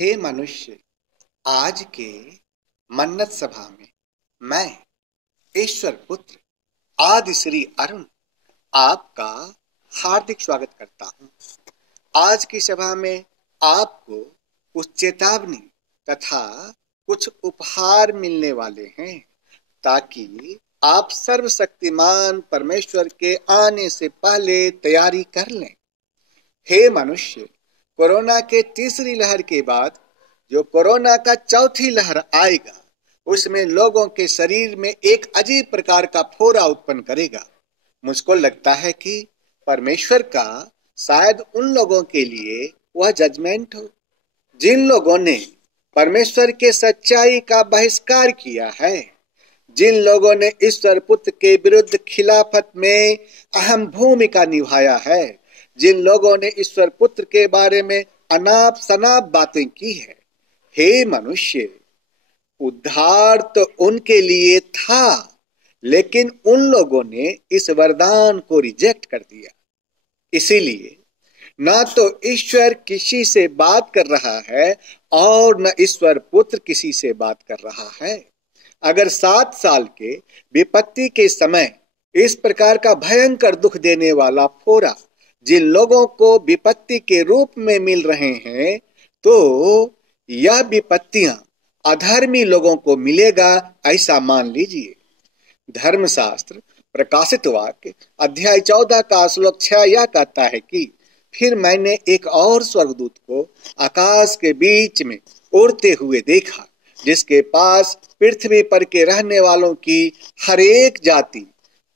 हे मनुष्य, आज के मन्नत सभा में मैं ईश्वर पुत्र आदि श्री अरुण आपका हार्दिक स्वागत करता हूं। आज की सभा में आपको कुछ चेतावनी तथा कुछ उपहार मिलने वाले हैं ताकि आप सर्वशक्तिमान परमेश्वर के आने से पहले तैयारी कर लें। हे मनुष्य, कोरोना के तीसरी लहर के बाद जो कोरोना का चौथी लहर आएगा उसमें लोगों के शरीर में एक अजीब प्रकार का फोड़ा उत्पन्न करेगा। मुझको लगता है कि परमेश्वर का शायद उन लोगों के लिए वह जजमेंट हो जिन लोगों ने परमेश्वर के सच्चाई का बहिष्कार किया है, जिन लोगों ने ईश्वर पुत्र के विरुद्ध खिलाफत में अहम भूमिका निभाया है, जिन लोगों ने ईश्वर पुत्र के बारे में अनाप शनाप बातें की है। हे मनुष्य, उद्धार तो उनके लिए था, लेकिन उन लोगों ने इस वरदान को रिजेक्ट कर दिया। इसीलिए ना तो ईश्वर किसी से बात कर रहा है और न ईश्वर पुत्र किसी से बात कर रहा है। अगर 7 साल के विपत्ति के समय इस प्रकार का भयंकर दुख देने वाला फोड़ा जिन लोगों को विपत्ति के रूप में मिल रहे हैं, तो यह विपत्तियां अधर्मी लोगों को मिलेगा, ऐसा मान लीजिए। धर्मशास्त्र प्रकाशित वाक्य अध्याय 14 का श्लोक 6 यह कहता है कि फिर मैंने एक और स्वर्गदूत को आकाश के बीच में उड़ते हुए देखा, जिसके पास पृथ्वी पर के रहने वालों की हर एक जाति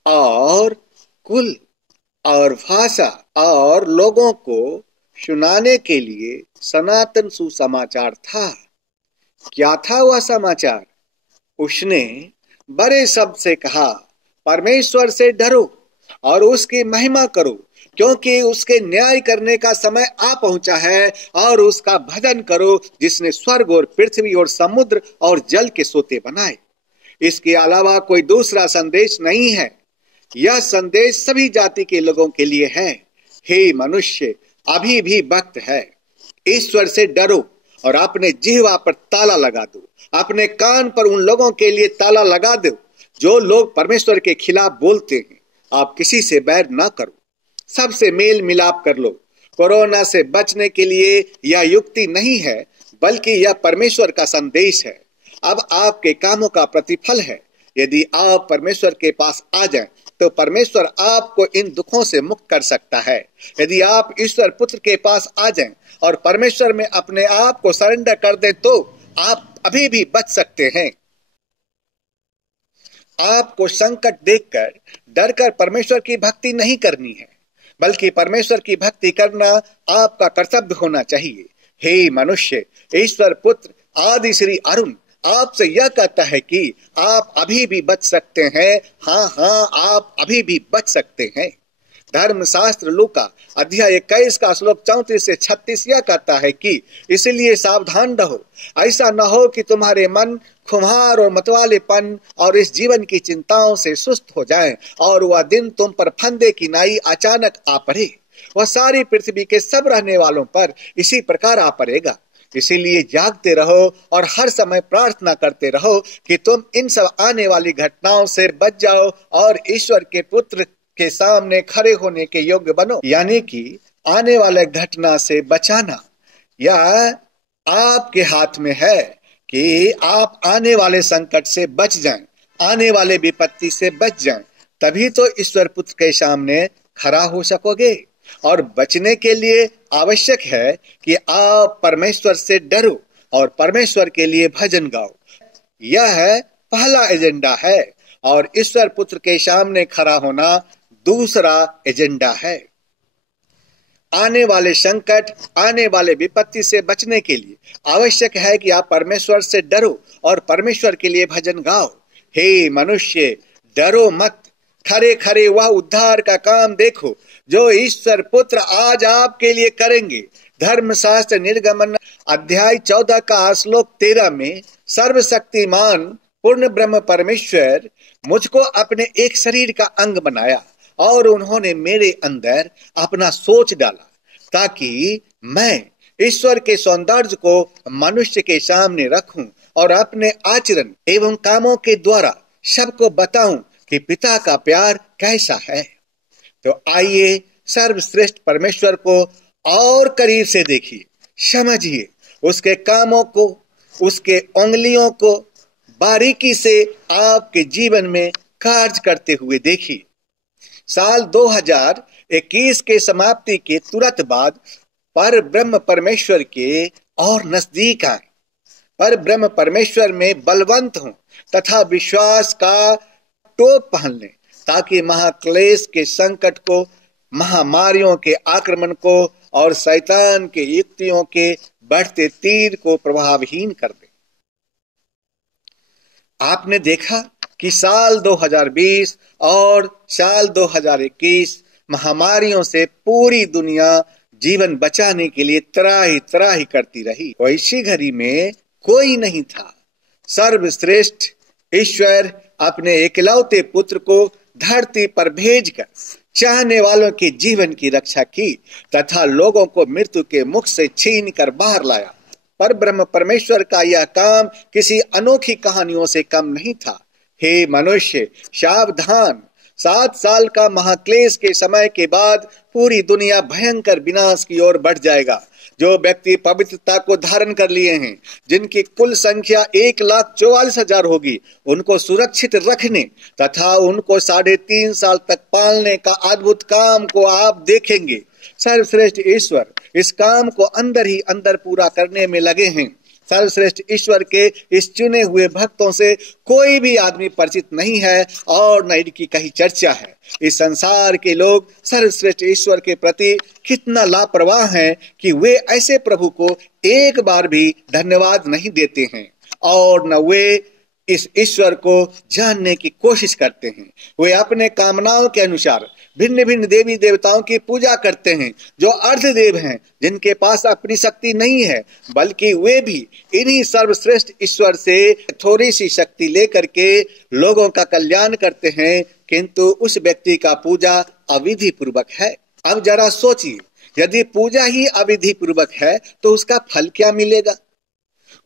और कुल और भाषा और लोगों को सुनाने के लिए सनातन सुसमाचार था। क्या था वह समाचार? उसने बड़े शब्द से कहा, परमेश्वर से डरो और उसकी महिमा करो, क्योंकि उसके न्याय करने का समय आ पहुंचा है, और उसका भजन करो जिसने स्वर्ग और पृथ्वी और समुद्र और जल के सोते बनाए। इसके अलावा कोई दूसरा संदेश नहीं है। यह संदेश सभी जाति के लोगों के लिए है। हे मनुष्य, अभी भी वक्त है। ईश्वर से डरो और अपने जिह्वा पर ताला लगा दो। अपने कान पर उन लोगों के लिए ताला लगा दो जो लोग परमेश्वर के खिलाफ बोलते हैं। आप किसी से बैर ना करो, सबसे मेल मिलाप कर लो। कोरोना से बचने के लिए यह युक्ति नहीं है, बल्कि यह परमेश्वर का संदेश है। अब आपके कामों का प्रतिफल है। यदि आप परमेश्वर के पास आ जाएं, तो परमेश्वर आपको इन दुखों से मुक्त कर सकता है। यदि आप ईश्वर पुत्र के पास आ जाएं और परमेश्वर में अपने आप को सरेंडर कर दें, तो आप अभी भी बच सकते हैं। आपको संकट देखकर डरकर परमेश्वर की भक्ति नहीं करनी है, बल्कि परमेश्वर की भक्ति करना आपका कर्तव्य होना चाहिए। हे मनुष्य, ईश्वर पुत्र आदि श्री अरुण आपसे यह कहता है कि आप अभी भी बच सकते हैं। हाँ, आप अभी भी बच सकते हैं। धर्मशास्त्र लूका अध्याय 21 का श्लोक 34 से 36 यह कहता है कि इसलिए सावधान रहो, ऐसा न हो कि तुम्हारे मन खुमार और मतवालेपन और इस जीवन की चिंताओं से सुस्त हो जाए, और वह दिन तुम पर फंदे की नाई अचानक आ पड़े। वह सारी पृथ्वी के सब रहने वालों पर इसी प्रकार आ पड़ेगा। इसीलिए जागते रहो और हर समय प्रार्थना करते रहो कि तुम इन सब आने वाली घटनाओं से बच जाओ और ईश्वर के पुत्र के सामने खड़े होने के योग्य बनो। यानी कि आने वाले घटना से बचाना यह आपके हाथ में है कि आप आने वाले संकट से बच जाएं, आने वाले विपत्ति से बच जाएं। तभी तो ईश्वर पुत्र के सामने खड़ा हो सकोगे। और बचने के लिए आवश्यक है कि आप परमेश्वर से डरो और परमेश्वर के लिए भजन गाओ। यह पहला एजेंडा है, और ईश्वर पुत्र के सामने खड़ा होना दूसरा एजेंडा है। आने वाले संकट, आने वाले विपत्ति से बचने के लिए आवश्यक है कि आप परमेश्वर से डरो और परमेश्वर के लिए भजन गाओ। हे मनुष्य, डरो मत। खरे खरे वह उद्धार का काम देखो जो ईश्वर पुत्र आज आपके लिए करेंगे। धर्मशास्त्र निर्गमन अध्याय 14 का श्लोक 13 में सर्वशक्तिमान पूर्ण ब्रह्म परमेश्वर मुझको अपने एक शरीर का अंग बनाया, और उन्होंने मेरे अंदर अपना सोच डाला ताकि मैं ईश्वर के सौंदर्य को मनुष्य के सामने रखूं और अपने आचरण एवं कामों के द्वारा सबको बताऊं कि पिता का प्यार कैसा है। तो आइए सर्वश्रेष्ठ परमेश्वर को और करीब से देखिए, समझिए, उसके कामों को, उसके उंगलियों को बारीकी से आपके जीवन में कार्य करते हुए देखिए। साल 2021 के समाप्ति के तुरंत बाद पर ब्रह्म परमेश्वर के और नजदीक आए, पर ब्रह्म परमेश्वर में बलवंत हों तथा विश्वास का टोप पहन लें, ताकि महाक्लेश के संकट को, महामारियों के आक्रमण को और शैतान के युक्तियों के बढ़ते तीर को प्रभावहीन कर दे। आपने देखा कि साल 2020 और साल 2021 महामारियों से पूरी दुनिया जीवन बचाने के लिए त्राही करती रही। वैसी घड़ी में कोई नहीं था। सर्वश्रेष्ठ ईश्वर अपने इकलौते पुत्र को धरती पर भेजकर चाहने वालों के जीवन की रक्षा की तथा लोगों को मृत्यु के मुख से छीन कर बाहर लाया। पर ब्रह्म परमेश्वर का यह काम किसी अनोखी कहानियों से कम नहीं था। हे मनुष्य, सावधान, 7 साल का महाक्लेश के समय के बाद पूरी दुनिया भयंकर विनाश की ओर बढ़ जाएगा। जो व्यक्ति पवित्रता को धारण कर लिए हैं, जिनकी कुल संख्या 1,44,000 होगी, उनको सुरक्षित रखने तथा उनको 3.5 साल तक पालने का अद्भुत काम को आप देखेंगे। सर्वश्रेष्ठ ईश्वर इस काम को अंदर ही अंदर पूरा करने में लगे हैं। सर्वश्रेष्ठ ईश्वर के इस चुने हुए भक्तों से कोई भी आदमी परिचित नहीं है और न इनकी कहीं चर्चा है। इस संसार के लोग सर्वश्रेष्ठ ईश्वर के प्रति कितना लापरवाह हैं कि वे ऐसे प्रभु को एक बार भी धन्यवाद नहीं देते हैं और न वे इस ईश्वर को जानने की कोशिश करते हैं। वे अपने कामनाओं के अनुसार भिन्न भिन्न देवी देवताओं की पूजा करते हैं, जो अर्धदेव हैं, जिनके पास अपनी शक्ति नहीं है, बल्कि वे भी इन्हीं सर्वश्रेष्ठ ईश्वर से थोड़ी सी शक्ति लेकर के लोगों का कल्याण करते हैं, किंतु उस व्यक्ति का पूजा अविधि पूर्वक है। अब जरा सोचिए, यदि पूजा ही अविधि पूर्वक है तो उसका फल क्या मिलेगा?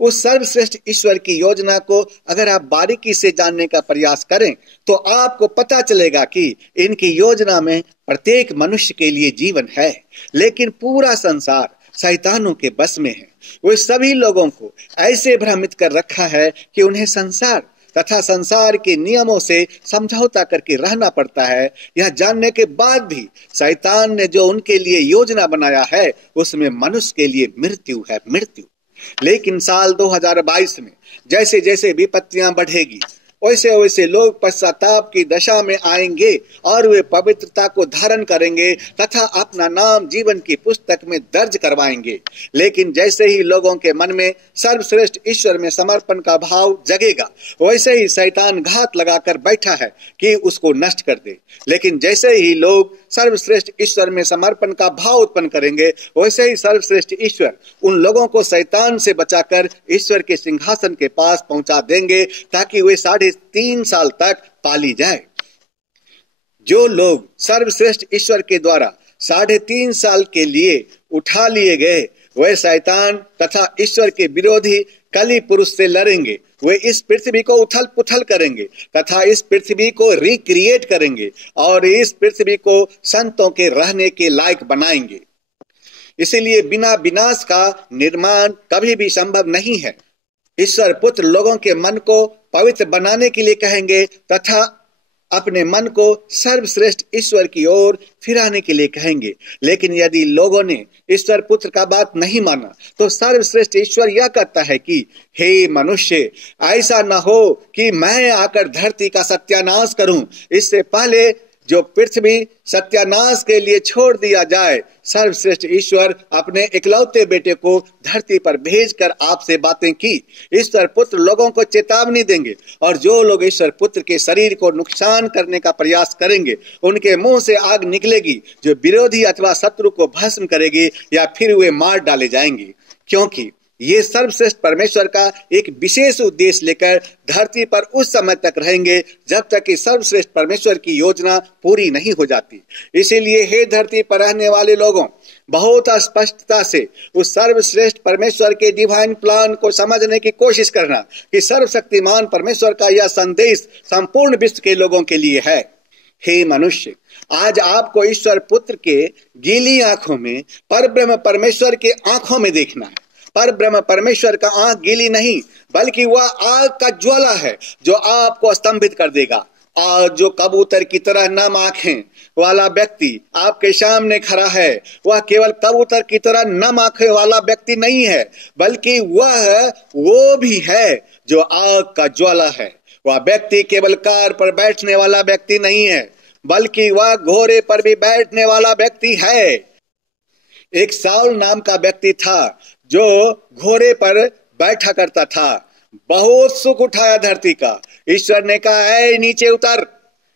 उस सर्वश्रेष्ठ ईश्वर की योजना को अगर आप बारीकी से जानने का प्रयास करें तो आपको पता चलेगा कि इनकी योजना में प्रत्येक मनुष्य के लिए जीवन है, लेकिन पूरा संसार शैतानों के बस में है। वे सभी लोगों को ऐसे भ्रमित कर रखा है कि उन्हें संसार तथा संसार के नियमों से समझौता करके रहना पड़ता है। यह जानने के बाद भी शैतान ने जो उनके लिए योजना बनाया है, उसमें मनुष्य के लिए मृत्यु है, मृत्यु। लेकिन साल 2022 में जैसे जैसे विपत्तियां बढ़ेगी, वैसे वैसे लोग पश्चाताप की दशा में आएंगे और वे पवित्रता को धारण करेंगे तथा अपना नाम जीवन की पुस्तक में दर्ज करवाएंगे। लेकिन जैसे ही लोगों के मन में सर्वश्रेष्ठ ईश्वर में समर्पण का भाव जगेगा, वैसे ही शैतान घात लगाकर बैठा है कि उसको नष्ट कर दे। लेकिन जैसे ही लोग सर्वश्रेष्ठ ईश्वर में समर्पण का भाव उत्पन्न करेंगे, वैसे ही सर्वश्रेष्ठ ईश्वर उन लोगों को शैतान से बचाकर ईश्वर के सिंहासन के पास पहुंचा देंगे, ताकि वे 3.5 साल तक पाली जाए। जो लोग सर्वश्रेष्ठ ईश्वर के द्वारा 3.5 साल के लिए उठा लिए गए, वे शैतान तथा ईश्वर के विरोधी कली पुरुष से लड़ेंगे। वे इस पृथ्वी को उथल पुथल करेंगे तथा इस पृथ्वी को रिक्रिएट करेंगे और इस पृथ्वी को संतों के रहने के लायक बनाएंगे। इसीलिए बिना विनाश का निर्माण कभी भी संभव नहीं है। ईश्वर पुत्र लोगों के मन को पवित्र बनाने के लिए कहेंगे तथा अपने मन को सर्वश्रेष्ठ ईश्वर की ओर फिराने के लिए कहेंगे। लेकिन यदि लोगों ने ईश्वर पुत्र का बात नहीं माना तो सर्वश्रेष्ठ ईश्वर यह कहता है कि हे मनुष्य, ऐसा न हो कि मैं आकर धरती का सत्यानाश करूं। इससे पहले जो पृथ्वी सत्यानाश के लिए छोड़ दिया जाए, सर्वश्रेष्ठ ईश्वर अपने इकलौते बेटे को धरती पर भेजकर आपसे बातें की। ईश्वर पुत्र लोगों को चेतावनी देंगे और जो लोग ईश्वर पुत्र के शरीर को नुकसान करने का प्रयास करेंगे, उनके मुंह से आग निकलेगी जो विरोधी अथवा शत्रु को भस्म करेगी या फिर वे मार डाले जाएंगे। क्योंकि ये सर्वश्रेष्ठ परमेश्वर का एक विशेष उद्देश्य लेकर धरती पर उस समय तक रहेंगे जब तक कि सर्वश्रेष्ठ परमेश्वर की योजना पूरी नहीं हो जाती। इसीलिए हे धरती पर रहने वाले लोगों, बहुत स्पष्टता से उस सर्वश्रेष्ठ परमेश्वर के डिवाइन प्लान को समझने की कोशिश करना कि सर्वशक्तिमान परमेश्वर का यह संदेश संपूर्ण विश्व के लोगों के लिए है। हे मनुष्य, आज आपको ईश्वर पुत्र के गीली आंखों में परब्रह्म परमेश्वर के आंखों में देखना है। परब्रह्म परमेश्वर का आंख गीली नहीं, बल्कि वह आग का ज्वाला है जो आपको स्तंभित कर देगा। आज जो कबूतर की तरह नम आंखें वाला व्यक्ति आपके सामने खड़ा है, वह केवल कबूतर की तरह नम आंखें वाला व्यक्ति नहीं है, बल्कि वो भी है जो आग का ज्वाला है। वह व्यक्ति केवल कार पर बैठने वाला व्यक्ति नहीं है, बल्कि वह घोड़े पर भी बैठने वाला व्यक्ति है। एक साउल नाम का व्यक्ति था जो घोड़े पर बैठा करता था। बहुत सुख उठाया धरती का। ईश्वर ने कहा, ऐ नीचे उतर।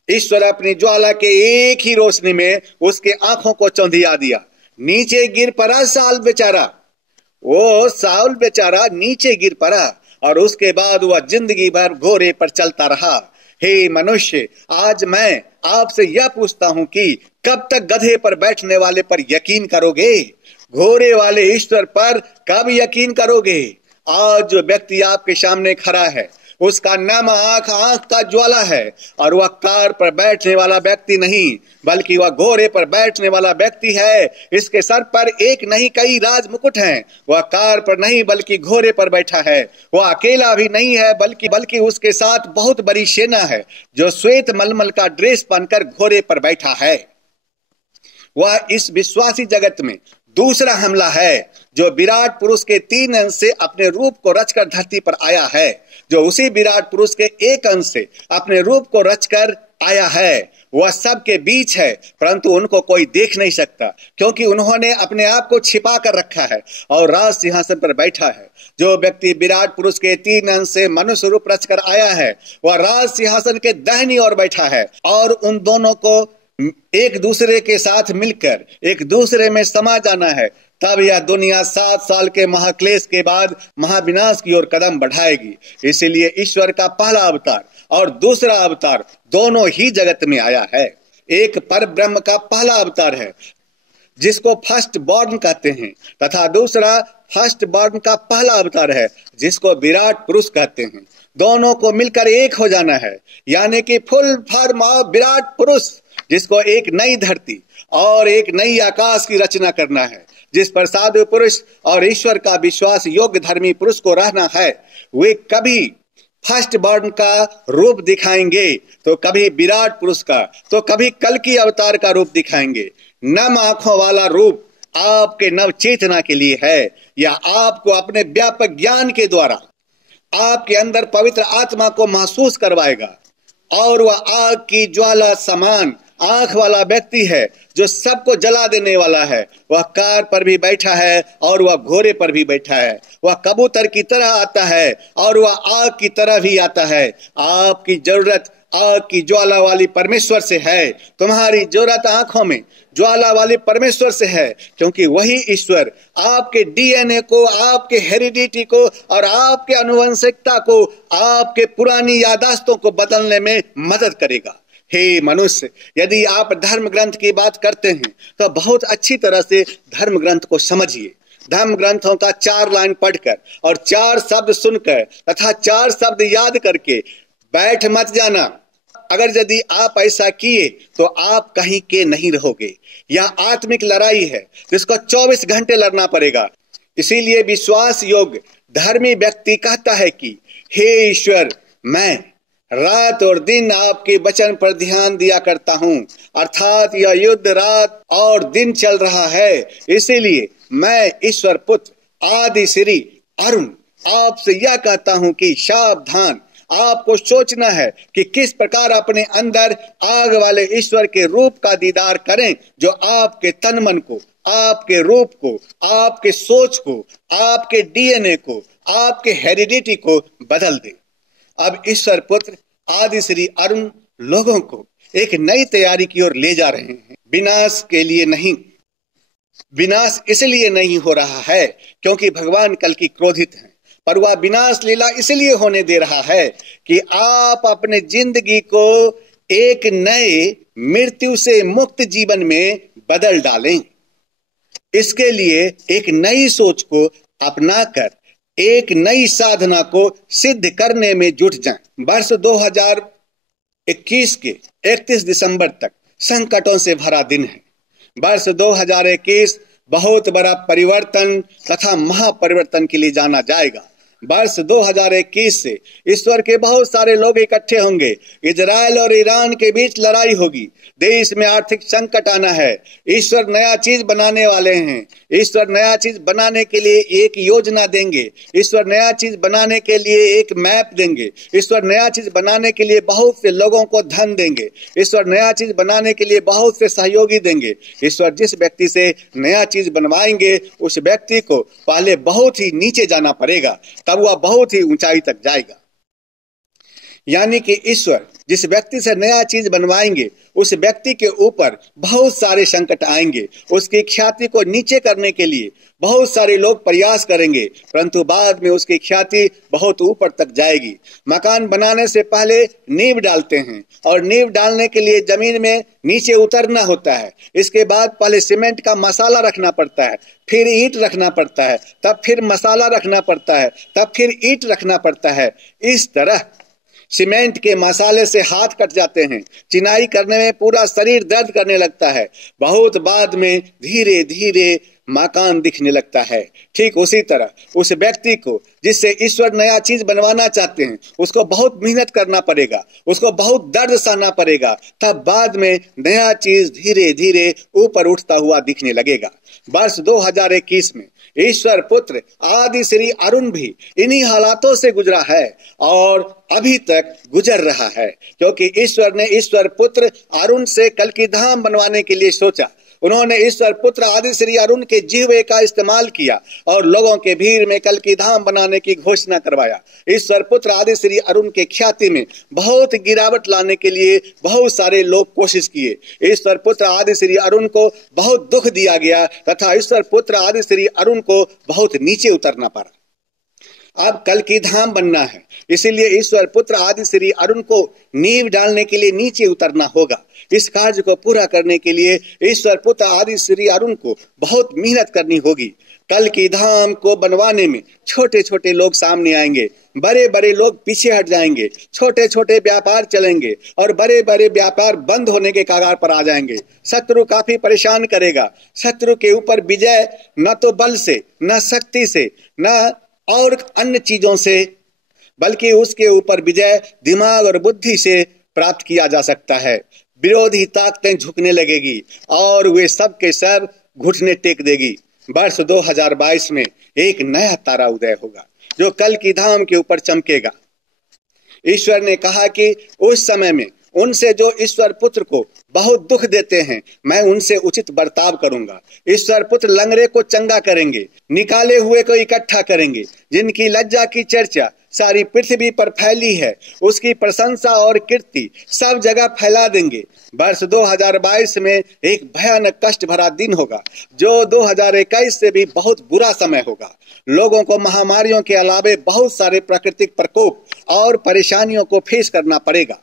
ईश्वर अपनी ज्वाला के एक ही रोशनी में उसके आंखों को चौंधिया दिया। नीचे गिर पड़ा साउल बेचारा। वो साउल बेचारा नीचे गिर पड़ा और उसके बाद वह जिंदगी भर घोड़े पर चलता रहा। हे मनुष्य, आज मैं आपसे यह पूछता हूं कि कब तक गधे पर बैठने वाले पर यकीन करोगे? घोड़े वाले ईश्वर पर कब यकीन करोगे? आज जो व्यक्ति आपके सामने खड़ा है, उसका नाम आंख का ज्वाला है, और वह कार पर बैठने वाला व्यक्ति नहीं, बल्कि वह घोड़े पर बैठने वाला व्यक्ति है। इसके सर पर एक नहीं कई राज मुकुट हैं। वह कार पर नहीं बल्कि घोड़े पर बैठा है। वह अकेला भी नहीं है, बल्कि उसके साथ बहुत बड़ी सेना है जो श्वेत मलमल का ड्रेस पहनकर घोड़े पर बैठा है। वह इस विश्वासी जगत में दूसरा हमला है जो विराट पुरुष के 3 अंश से अपने रूप को रचकर धरती पर आया है, जो उसी विराट पुरुष के 1 अंश से अपने रूप को रचकर आया है। वह सबके बीच है, परंतु उनको कोई देख नहीं सकता, क्योंकि उन्होंने अपने आप को छिपा कर रखा है और राज सिंहासन पर बैठा है। जो व्यक्ति विराट पुरुष के 3 अंश से मनुष्य रूप रचकर आया है, वह राज सिंहासन के दाहिनी ओर बैठा है, और उन दोनों को एक दूसरे के साथ मिलकर एक दूसरे में समा जाना है। तब यह दुनिया 7 साल के महाक्लेश के बाद महाविनाश की ओर कदम बढ़ाएगी। इसीलिए ईश्वर का पहला अवतार और दूसरा अवतार दोनों ही जगत में आया है। एक परब्रह्म का पहला अवतार है जिसको फर्स्ट बॉर्न कहते हैं, तथा दूसरा फर्स्ट बॉर्न का पहला अवतार है जिसको विराट पुरुष कहते हैं। दोनों को मिलकर एक हो जाना है, यानी कि फुल फॉर्म ऑफ विराट पुरुष, जिसको एक नई धरती और एक नई आकाश की रचना करना है, जिस पर साधु पुरुष और ईश्वर का विश्वास योग्य धर्मी पुरुष को रहना है। वे कभी फर्स्ट बॉर्न का रूप दिखाएंगे, तो कभी विराट पुरुष का, तो कभी कल्कि अवतार का रूप दिखाएंगे। नम आंखों वाला रूप आपके नव चेतना के लिए है, या आपको अपने व्यापक ज्ञान के द्वारा आपके अंदर पवित्र आत्मा को महसूस करवाएगा। और वह आग की ज्वाला समान आंख वाला व्यक्ति है जो सबको जला देने वाला है। वह कार पर भी बैठा है और वह घोड़े पर भी बैठा है। वह कबूतर की तरह आता है और वह आग की तरह भी आता है। आपकी जरूरत आग की ज्वाला वाली परमेश्वर से है। तुम्हारी जरूरत आंखों में ज्वाला वाले परमेश्वर से है, क्योंकि वही ईश्वर आपके डीएनए को, आपके हेरिडिटी को और आपके आनुवंशिकता को, आपके पुरानी यादाश्तों को बदलने में मदद करेगा। हे मनुष्य, यदि आप धर्म ग्रंथ की बात करते हैं तो बहुत अच्छी तरह से धर्म ग्रंथ को समझिए। धर्म ग्रंथों का 4 लाइन पढ़कर और 4 शब्द सुनकर तथा 4 शब्द याद करके बैठ मत जाना। अगर यदि आप ऐसा किए तो आप कहीं के नहीं रहोगे। यह आत्मिक लड़ाई है जिसको 24 घंटे लड़ना पड़ेगा। इसीलिए विश्वास योग्य धर्मी व्यक्ति कहता है कि हे ईश्वर, मैं रात और दिन आपके वचन पर ध्यान दिया करता हूँ, अर्थात यह युद्ध रात और दिन चल रहा है। इसीलिए मैं ईश्वर पुत्र आदि श्री अरुण आपसे यह कहता हूँ कि सावधान, आपको सोचना है कि किस प्रकार अपने अंदर आग वाले ईश्वर के रूप का दीदार करें, जो आपके तन मन को, आपके रूप को, आपके सोच को, आपके डीएनए को, आपके हेरिडिटी को बदल दे। अब ईश्वर पुत्र आदि श्री अरुण लोगों को एक नई तैयारी की ओर ले जा रहे हैं, विनाश के लिए नहीं। विनाश इसलिए नहीं हो रहा है क्योंकि भगवान कल की क्रोधित हैं, पर वह विनाश लीला इसलिए होने दे रहा है कि आप अपने जिंदगी को एक नए मृत्यु से मुक्त जीवन में बदल डालें। इसके लिए एक नई सोच को अपनाकर एक नई साधना को सिद्ध करने में जुट जाएं। वर्ष 2021 के 31 दिसंबर तक संकटों से भरा दिन है। वर्ष 2021 बहुत बड़ा परिवर्तन तथा महापरिवर्तन के लिए जाना जाएगा। वर्ष 2021 से ईश्वर के बहुत सारे लोग इकट्ठे होंगे। इजराइल और ईरान के बीच लड़ाई होगी। देश में आर्थिक संकट आना है। ईश्वर नया चीज बनाने वाले हैं। ईश्वर नया चीज बनाने के लिए एक योजना देंगे। ईश्वर नया चीज बनाने के लिए एक मैप देंगे। ईश्वर नया चीज बनाने के लिए बहुत से लोगों को धन देंगे। ईश्वर नया चीज बनाने के लिए बहुत से सहयोगी देंगे। ईश्वर जिस व्यक्ति से नया चीज बनवाएंगे उस व्यक्ति को पहले बहुत ही नीचे जाना पड़ेगा, तब वह बहुत ही ऊंचाई तक जाएगा। यानी कि ईश्वर जिस व्यक्ति से नया चीज बनवाएंगे उस व्यक्ति के ऊपर बहुत सारे संकट आएंगे। उसकी ख्याति को नीचे करने के लिए बहुत सारे लोग प्रयास करेंगे, परंतु बाद में उसकी ख्याति बहुत ऊपर तक जाएगी। मकान बनाने से पहले नींव डालते हैं और नींव डालने के लिए जमीन में नीचे उतरना होता है। इसके बाद पहले सीमेंट का मसाला रखना पड़ता है, फिर ईंट रखना पड़ता है, तब फिर मसाला रखना पड़ता है, तब फिर ईंट रखना पड़ता है। इस तरह सीमेंट के मसाले से हाथ कट जाते हैं। चिनाई करने में पूरा शरीर दर्द करने लगता है। बहुत बाद में धीरे धीरे मकान दिखने लगता है। ठीक उसी तरह उस व्यक्ति को जिससे ईश्वर नया चीज बनवाना चाहते हैं उसको बहुत मेहनत करना पड़ेगा, उसको बहुत दर्द सहना पड़ेगा, तब बाद में नया चीज धीरे धीरे ऊपर उठता हुआ दिखने लगेगा। वर्ष 2021 में ईश्वर पुत्र आदि श्री अरुण भी इन्हीं हालातों से गुजरा है और अभी तक गुजर रहा है, क्योंकि ईश्वर ने ईश्वर पुत्र अरुण से कल की धाम बनवाने के लिए सोचा। उन्होंने ईश्वर पुत्र आदि श्री अरुण के जिह्वे का इस्तेमाल किया और लोगों के भीड़ में कल की धाम बनाने की घोषणा करवाया। ईश्वर पुत्र आदि श्री अरुण के ख्याति में बहुत गिरावट लाने के लिए बहुत सारे लोग कोशिश किए। ईश्वर पुत्र आदि श्री अरुण को बहुत दुख दिया गया तथा ईश्वर पुत्र आदि श्री अरुण को बहुत नीचे उतरना पड़ा। अब कल की धाम बनना है, इसीलिए ईश्वर पुत्र आदि श्री अरुण को नींव डालने के लिए नीचे उतरना होगा। इस कार्य को पूरा करने के लिए ईश्वर पुत्र आदि श्री अरुण को बहुत मेहनत करनी होगी। कल की धाम को बनवाने में छोटे छोटे लोग सामने आएंगे, बड़े बड़े लोग पीछे हट जाएंगे, छोटे छोटे व्यापार चलेंगे और बड़े बड़े व्यापार बंद होने के कगार पर आ जाएंगे। शत्रु काफी परेशान करेगा। शत्रु के ऊपर विजय न तो बल से, न शक्ति से, न और अन्य चीजों से, बल्कि उसके ऊपर विजय दिमाग और बुद्धि से प्राप्त किया जा सकता है। विरोधी ताकतें झुकने लगेगी और वे सब के सब घुटने टेक देगी। वर्ष 2022 में एक नया तारा उदय होगा जो कल की धाम के ऊपर चमकेगा। ईश्वर ने कहा कि उस समय में उनसे जो ईश्वर पुत्र को बहुत दुख देते हैं मैं उनसे उचित बर्ताव करूंगा। ईश्वर पुत्र लंगड़े को चंगा करेंगे, निकाले हुए को इकट्ठा करेंगे। जिनकी लज्जा की चर्चा सारी पृथ्वी पर फैली है उसकी प्रशंसा और कीर्ति सब जगह फैला देंगे। वर्ष 2022 में एक भयानक कष्ट भरा दिन होगा जो 2021 से भी बहुत बुरा समय होगा। लोगों को महामारियों के अलावे बहुत सारे प्राकृतिक प्रकोप और परेशानियों को फेस करना पड़ेगा।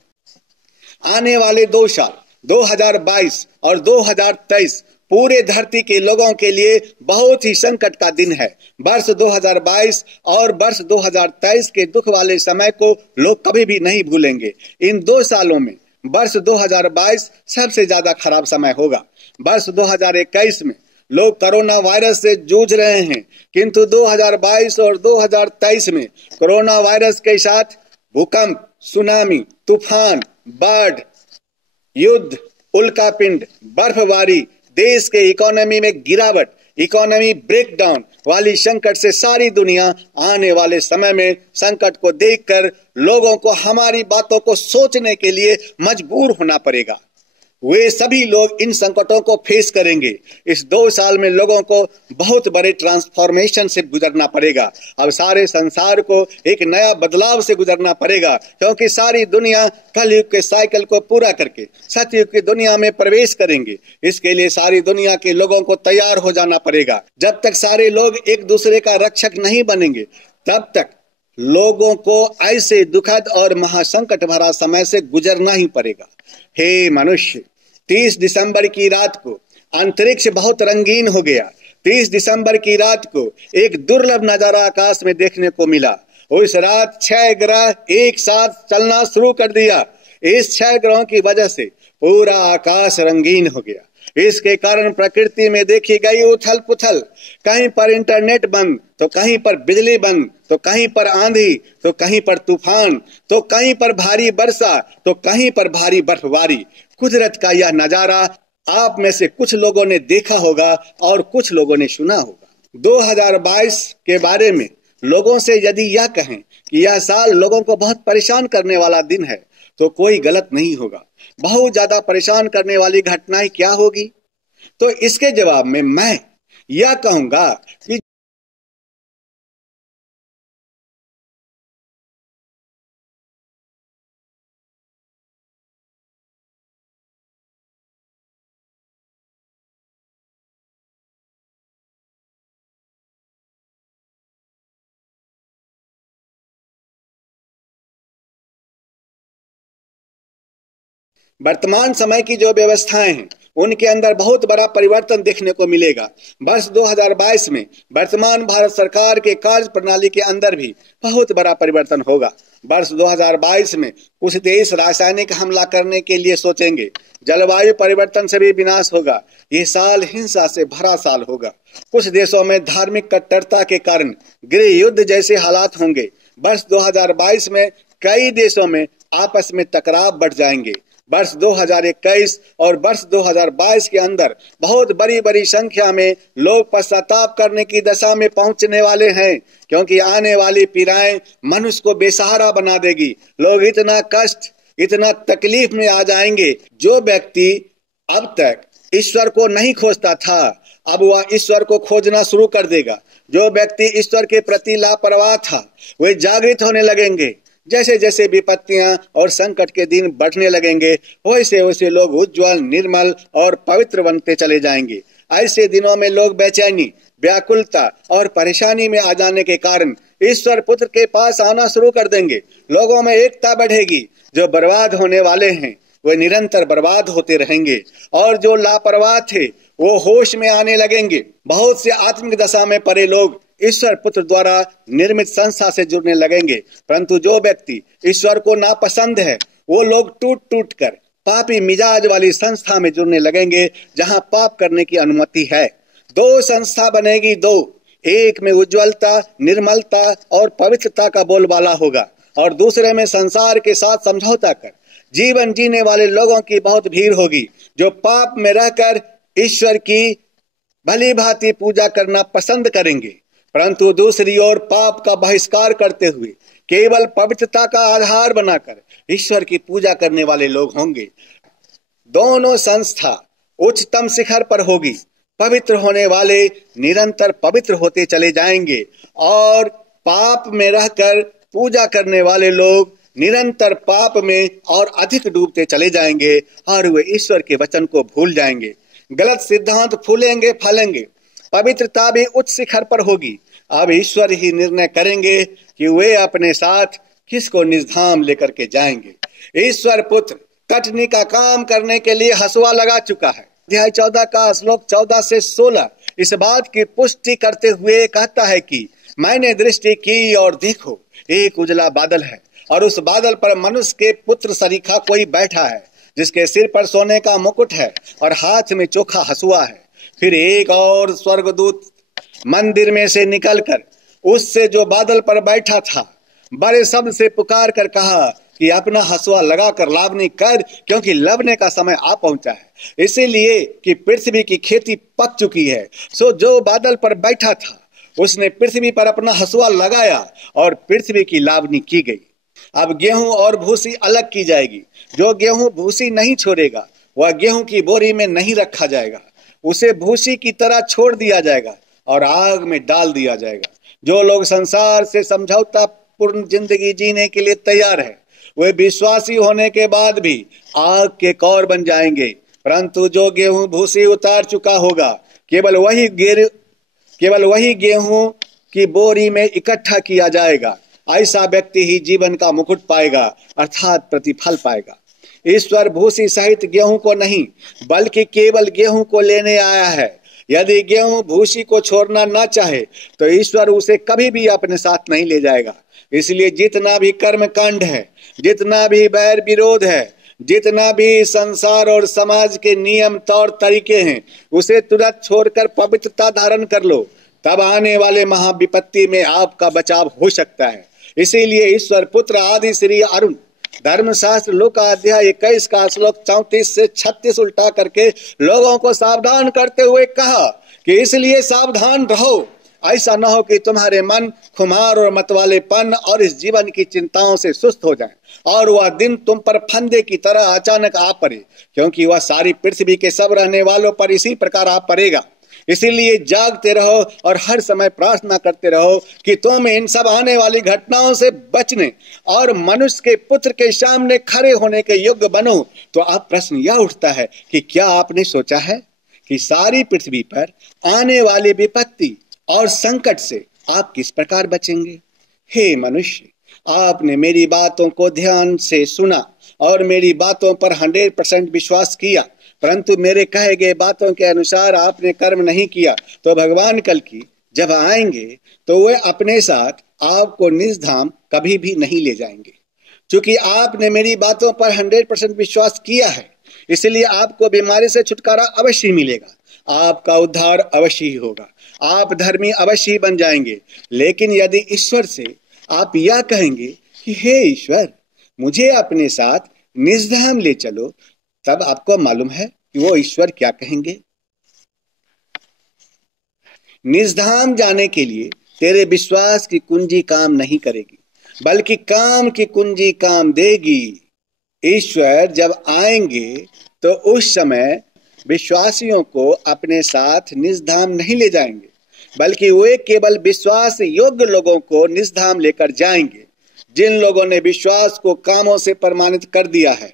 आने वाले 2 साल 2022 और 2023 पूरे धरती के लोगों के लिए बहुत ही संकट का दिन है। वर्ष 2022 और वर्ष 2023 के दुख वाले समय को लोग कभी भी नहीं भूलेंगे। इन 2 सालों में वर्ष 2022 सबसे ज्यादा खराब समय होगा। वर्ष 2021 में लोग कोरोना वायरस से जूझ रहे हैं, किंतु 2022 और 2023 में कोरोना वायरस के साथ भूकंप, सुनामी, तूफान, बाढ़, युद्ध, उल्कापिंड, बर्फबारी, देश के इकोनॉमी में गिरावट, इकोनॉमी ब्रेकडाउन वाली संकट से सारी दुनिया आने वाले समय में संकट को देखकर लोगों को हमारी बातों को सोचने के लिए मजबूर होना पड़ेगा। वे सभी लोग इन संकटों को फेस करेंगे। इस 2 साल में लोगों को बहुत बड़े ट्रांसफॉर्मेशन से गुजरना पड़ेगा। अब सारे संसार को एक नया बदलाव से गुजरना पड़ेगा, क्योंकि सारी दुनिया कलयुग के साइकिल को पूरा करके सतयुग की दुनिया में प्रवेश करेंगे। इसके लिए सारी दुनिया के लोगों को तैयार हो जाना पड़ेगा। जब तक सारे लोग एक दूसरे का रक्षक नहीं बनेंगे, तब तक लोगों को ऐसे दुखद और महासंकट भरा समय से गुजरना ही पड़ेगा। हे मनुष्य, 30 दिसंबर की रात को अंतरिक्ष बहुत रंगीन हो गया। 30 दिसंबर की रात को एक दुर्लभ नजारा आकाश में देखने को मिला। उस रात 6 ग्रह एक साथ चलना शुरू कर दिया। इस 6 ग्रहों की वजह से पूरा आकाश रंगीन हो गया। इसके कारण प्रकृति में देखी गई उथल पुथल, कहीं पर इंटरनेट बंद, तो कहीं पर बिजली बंद, तो कहीं पर आंधी, तो कहीं पर तूफान, तो कहीं पर भारी वर्षा, तो कहीं पर भारी बर्फबारी। कुदरत का यह नजारा आप में से कुछ लोगों ने देखा होगा और कुछ लोगों ने सुना होगा। 2022 के बारे में लोगों से यदि यह कहें कि यह साल लोगों को बहुत परेशान करने वाला दिन है, तो कोई गलत नहीं होगा। बहुत ज्यादा परेशान करने वाली घटनाएं क्या होगी? तो इसके जवाब में मैं यह कहूंगा कि वर्तमान समय की जो व्यवस्थाएं हैं, उनके अंदर बहुत बड़ा परिवर्तन देखने को मिलेगा। वर्ष 2022 में वर्तमान भारत सरकार के कार्य प्रणाली के अंदर भी बहुत बड़ा परिवर्तन होगा। वर्ष 2022 में कुछ देश रासायनिक हमला करने के लिए सोचेंगे। जलवायु परिवर्तन से भी विनाश होगा। ये साल हिंसा से भरा साल होगा। कुछ देशों में धार्मिक कट्टरता के कारण गृह युद्ध जैसे हालात होंगे। वर्ष 2022 में कई देशों में आपस में टकराव बढ़ जाएंगे। वर्ष 2021 और वर्ष 2022 के अंदर बहुत बड़ी बड़ी संख्या में लोग पश्चाताप करने की दशा में पहुंचने वाले हैं, क्योंकि आने वाली पीड़ाएं मनुष्य को बेसहारा बना देगी। लोग इतना कष्ट, इतना तकलीफ में आ जाएंगे। जो व्यक्ति अब तक ईश्वर को नहीं खोजता था, अब वह ईश्वर को खोजना शुरू कर देगा। जो व्यक्ति ईश्वर के प्रति लापरवाह था, वे जागृत होने लगेंगे। जैसे जैसे विपत्तियां और संकट के दिन बढ़ने लगेंगे, वैसे वैसे लोग उज्जवल, निर्मल और पवित्र बनते चले जाएंगे। ऐसे दिनों में लोग बेचैनी, व्याकुलता और परेशानी में आ जाने के कारण ईश्वर पुत्र के पास आना शुरू कर देंगे। लोगों में एकता बढ़ेगी। जो बर्बाद होने वाले हैं, वे निरंतर बर्बाद होते रहेंगे, और जो लापरवाह थे वो होश में आने लगेंगे। बहुत से आत्मिक दशा में पड़े लोग ईश्वर पुत्र द्वारा निर्मित संस्था से जुड़ने लगेंगे। परंतु जो व्यक्ति ईश्वर को नापसंद है, वो लोग टूट टूट कर पापी मिजाज वाली संस्था में जुड़ने लगेंगे, जहां पाप करने की अनुमति है। 2 संस्था बनेगी, 2। एक में उज्जवलता, निर्मलता और पवित्रता का बोलबाला होगा, और दूसरे में संसार के साथ समझौता कर जीवन जीने वाले लोगों की बहुत भीड़ होगी, जो पाप में रहकर ईश्वर की भली भांति पूजा करना पसंद करेंगे, परंतु दूसरी ओर पाप का बहिष्कार करते हुए केवल पवित्रता का आधार बनाकर ईश्वर की पूजा करने वाले लोग होंगे। दोनों संस्था उच्चतम शिखर पर होगी। पवित्र होने वाले निरंतर पवित्र होते चले जाएंगे, और पाप में रहकर पूजा करने वाले लोग निरंतर पाप में और अधिक डूबते चले जाएंगे, और वे ईश्वर के वचन को भूल जाएंगे। गलत सिद्धांत फूलेंगे फलेंगे। पवित्रता भी उच्च शिखर पर होगी। अब ईश्वर ही निर्णय करेंगे कि वे अपने साथ किसको निजधाम लेकर के जाएंगे। ईश्वर पुत्र कटनी का काम करने के लिए हसुआ लगा चुका है। अध्याय 14 का श्लोक 14 से 16 इस बात की पुष्टि करते हुए कहता है कि मैंने दृष्टि की और देखो, एक उजला बादल है, और उस बादल पर मनुष्य के पुत्र सरीखा कोई बैठा है, जिसके सिर पर सोने का मुकुट है और हाथ में चोखा हसुआ है। फिर एक और स्वर्गदूत मंदिर में से निकलकर उससे जो बादल पर बैठा था बड़े शब्द से पुकार कर कहा कि अपना हसुआ लगाकर लावनी कर, क्योंकि लवने का समय आ पहुंचा है। इसीलिए कि पृथ्वी की खेती पक चुकी है। सो जो बादल पर बैठा था उसने पृथ्वी पर अपना हसुआ लगाया और पृथ्वी की लावनी की गई। अब गेहूं और भूसी अलग की जाएगी। जो गेहूं भूसी नहीं छोड़ेगा वह गेहूं की बोरी में नहीं रखा जाएगा, उसे भूसी की तरह छोड़ दिया जाएगा और आग में डाल दिया जाएगा। जो लोग संसार से समझौता पूर्ण जिंदगी जीने के लिए तैयार है, वे विश्वासी होने के बाद भी आग के कौर बन जाएंगे। परंतु जो गेहूं भूसी उतार चुका होगा, केवल वही गेहूं की बोरी में इकट्ठा किया जाएगा। ऐसा व्यक्ति ही जीवन का मुकुट पाएगा, अर्थात प्रतिफल पाएगा। ईश्वर भूसी सहित गेहूं को नहीं, बल्कि केवल गेहूं को लेने आया है। यदि गेहूं भूसी को छोड़ना न चाहे तो ईश्वर उसे कभी भी अपने साथ नहीं ले जाएगा। इसलिए जितना भी कर्म कांड है, जितना भी बैर विरोध है, जितना भी संसार और समाज के नियम तौर तरीके हैं, उसे तुरंत छोड़कर पवित्रता धारण कर लो। तब आने वाले महाविपत्ति में आपका बचाव हो सकता है। इसीलिए ईश्वर पुत्र आदि श्री अरुण धर्मशास्त्र लूका अध्याय 21 का श्लोक 34 से 36 उल्टा करके लोगों को सावधान करते हुए कहा कि इसलिए सावधान रहो, ऐसा न हो कि तुम्हारे मन खुमार और मतवालेपन और इस जीवन की चिंताओं से सुस्त हो जाएं और वह दिन तुम पर फंदे की तरह अचानक आ पड़े, क्योंकि वह सारी पृथ्वी के सब रहने वालों पर इसी प्रकार आ पड़ेगा। इसीलिए जागते रहो और हर समय प्रार्थना करते रहो कि तुम इन सब आने वाली घटनाओं से बचने और मनुष्य के पुत्र के सामने खड़े होने के योग्य बनो। तो अब प्रश्न यह उठता है कि क्या आपने सोचा है कि सारी पृथ्वी पर आने वाली विपत्ति और संकट से आप किस प्रकार बचेंगे? हे मनुष्य, आपने मेरी बातों को ध्यान से सुना और मेरी बातों पर 100% विश्वास किया, परंतु मेरे कहे गए बातों के अनुसार आपने कर्म नहीं किया। तो भगवान कल की जब आएंगे तो वे अपने साथ आपको निज धाम कभी भी नहीं ले जाएंगे। क्योंकि आपने मेरी बातों पर 100% विश्वास किया है, इसलिए आपको बीमारी से छुटकारा अवश्य मिलेगा, आपका उद्धार अवश्य ही होगा, आप धर्मी अवश्य ही बन जाएंगे। लेकिन यदि ईश्वर से आप यह कहेंगे कि हे ईश्वर, मुझे अपने साथ निजधाम ले चलो, तब आपको मालूम है कि वो ईश्वर क्या कहेंगे। निजधाम जाने के लिए तेरे विश्वास की कुंजी काम नहीं करेगी, बल्कि काम की कुंजी काम देगी। ईश्वर जब आएंगे तो उस समय विश्वासियों को अपने साथ निजधाम नहीं ले जाएंगे, बल्कि वे केवल विश्वास योग्य लोगों को निजधाम लेकर जाएंगे। जिन लोगों ने विश्वास को कामों से प्रमाणित कर दिया है,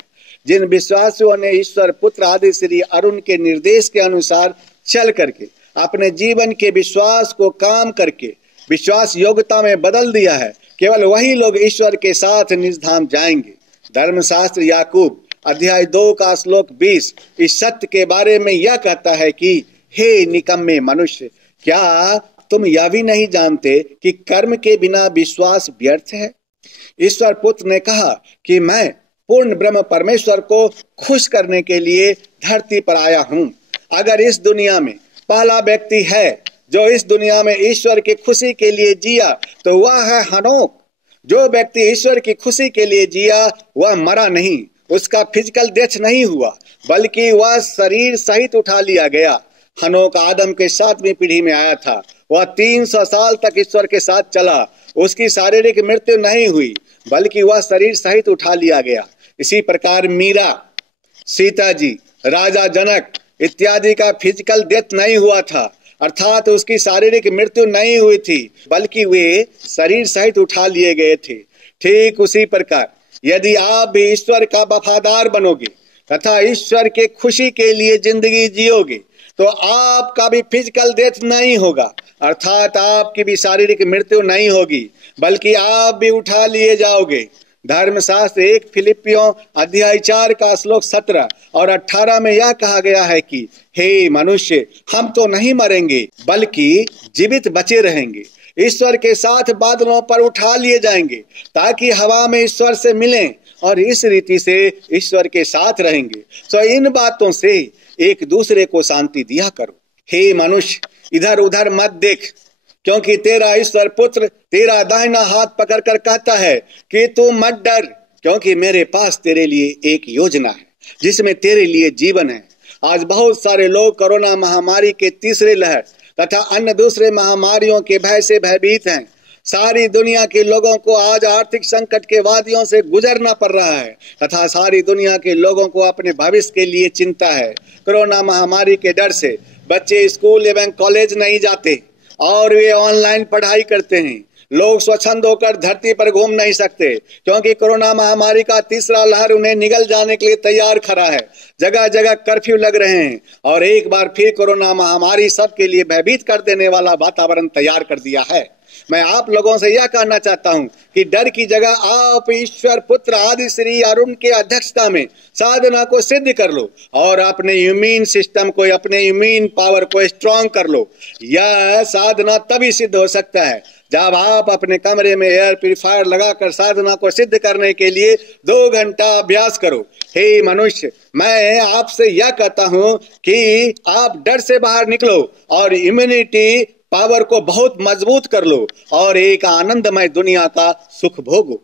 जिन विश्वासियों ने ईश्वर पुत्र आदि श्री अरुण के निर्देश के अनुसार चल करके अपने जीवन के विश्वास को काम करके विश्वास योग्यता में बदल दिया है, केवल वही लोग ईश्वर के साथ निजधाम जाएंगे। धर्मशास्त्र याकूब अध्याय 2 का श्लोक 20 इस सत्य के बारे में यह कहता है कि हे निकम्मे मनुष्य, क्या तुम यह भी नहीं जानते कि कर्म के बिना विश्वास व्यर्थ है? ईश्वर पुत्र ने कहा कि मैं पूर्ण ब्रह्म परमेश्वर को खुश करने के लिए धरती पर आया हूं। अगर इस दुनिया में पहला व्यक्ति है जो इस दुनिया में ईश्वर की खुशी के लिए जिया तो वह है हनोक। जो व्यक्ति ईश्वर की खुशी के लिए जिया वह मरा नहीं, उसका फिजिकल डेथ नहीं हुआ, बल्कि वह शरीर सहित उठा लिया गया। हनोक आदम के 7वीं पीढ़ी में आया था। वह 300 साल तक ईश्वर के साथ चला। उसकी शारीरिक मृत्यु नहीं हुई, बल्कि वह शरीर सहित उठा लिया गया। इसी प्रकार मीरा, सीता जी, राजा जनक इत्यादि का फिजिकल डेथ नहीं हुआ था, अर्थात उसकी शारीरिक मृत्यु नहीं हुई थी, बल्कि वे शरीर सहित उठा लिए गए थे। ठीक उसी प्रकार यदि आप भी ईश्वर का वफादार बनोगे तथा ईश्वर के खुशी के लिए जिंदगी जियोगे तो आपका भी फिजिकल डेथ नहीं होगा, अर्थात आपकी भी शारीरिक मृत्यु नहीं होगी, बल्कि आप भी उठा लिए जाओगे। धर्मशास्त्र 1 फिलिपियों अध्याय 4 का श्लोक 17 और 18 में यह कहा गया है कि हे मनुष्य, हम तो नहीं मरेंगे बल्कि जीवित बचे रहेंगे, ईश्वर के साथ बादलों पर उठा लिए जाएंगे ताकि हवा में ईश्वर से मिलें और इस रीति से ईश्वर के साथ रहेंगे। तो इन बातों से एक दूसरे को शांति दिया करो। हे मनुष्य, इधर उधर मत देख, क्योंकि तेरा ईश्वर पुत्र तेरा दाहिना हाथ पकड़कर कहता है कि तू मत डर, क्योंकि मेरे पास तेरे लिए एक योजना है जिसमें तेरे लिए जीवन है। आज बहुत सारे लोग कोरोना महामारी के तीसरे लहर तथा अन्य दूसरे महामारियों के भय से भयभीत हैं। सारी दुनिया के लोगों को आज आर्थिक संकट के वादियों से गुजरना पड़ रहा है तथा सारी दुनिया के लोगों को अपने भविष्य के लिए चिंता है। कोरोना महामारी के डर से बच्चे स्कूल एवं कॉलेज नहीं जाते और वे ऑनलाइन पढ़ाई करते हैं। लोग स्वच्छंद होकर धरती पर घूम नहीं सकते क्योंकि कोरोना महामारी का तीसरा लहर उन्हें निगल जाने के लिए तैयार खड़ा है। जगह जगह कर्फ्यू लग रहे हैं और एक बार फिर कोरोना महामारी सबके लिए भयभीत कर देने वाला वातावरण तैयार कर दिया है। मैं आप लोगों से यह कहना चाहता हूं कि डर की जगह आप ईश्वर पुत्र आदि श्री अरुण के अध्यक्षता में साधना को सिद्ध कर लो और अपने इम्यून सिस्टम को, अपने इम्यून पावर को स्ट्रांग कर लो। यह साधना तभी सिद्ध हो सकता है जब आप अपने कमरे में एयर प्यूरिफायर लगाकर साधना को सिद्ध करने के लिए 2 घंटा अभ्यास करो। हे मनुष्य, मैं आपसे यह कहता हूं कि आप डर से बाहर निकलो और इम्यूनिटी पावर को बहुत मजबूत कर लो और एक आनंदमय दुनिया का सुख भोगो।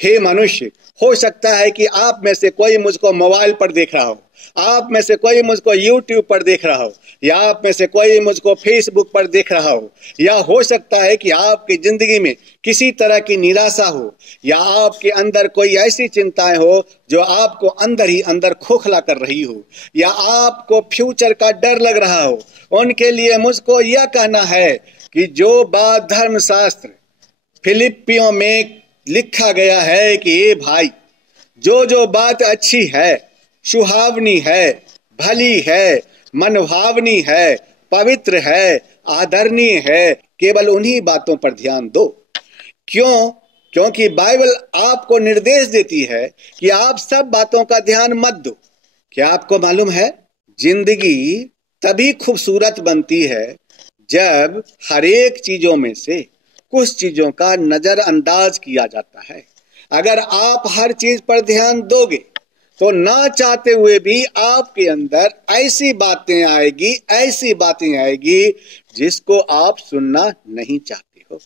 हे मनुष्य, हो सकता है कि आप में से कोई मुझको मोबाइल पर देख रहा हो, आप में से कोई मुझको YouTube पर देख रहा हो, या आप में से कोई मुझको Facebook पर देख रहा हो, या हो सकता है कि आपकी जिंदगी में किसी तरह की निराशा हो या आपके अंदर कोई ऐसी चिंताएं हो जो आपको अंदर ही अंदर खोखला कर रही हो, या आपको फ्यूचर का डर लग रहा हो। उनके लिए मुझको यह कहना है कि जो बात धर्मशास्त्र फिलिपियों में लिखा गया है कि ये भाई, जो बात अच्छी है, सुहावनी है, भली है, मनभावनी है, पवित्र है, आदरणीय है, केवल उन्हीं बातों पर ध्यान दो। क्योंकि बाइबल आपको निर्देश देती है कि आप सब बातों का ध्यान मत दो। क्या आपको मालूम है, जिंदगी तभी खूबसूरत बनती है जब हर एक चीजों में से कुछ चीजों का नजरअंदाज किया जाता है। अगर आप हर चीज पर ध्यान दोगे तो ना चाहते हुए भी आपके अंदर ऐसी बातें आएगी जिसको आप सुनना नहीं चाहते हो।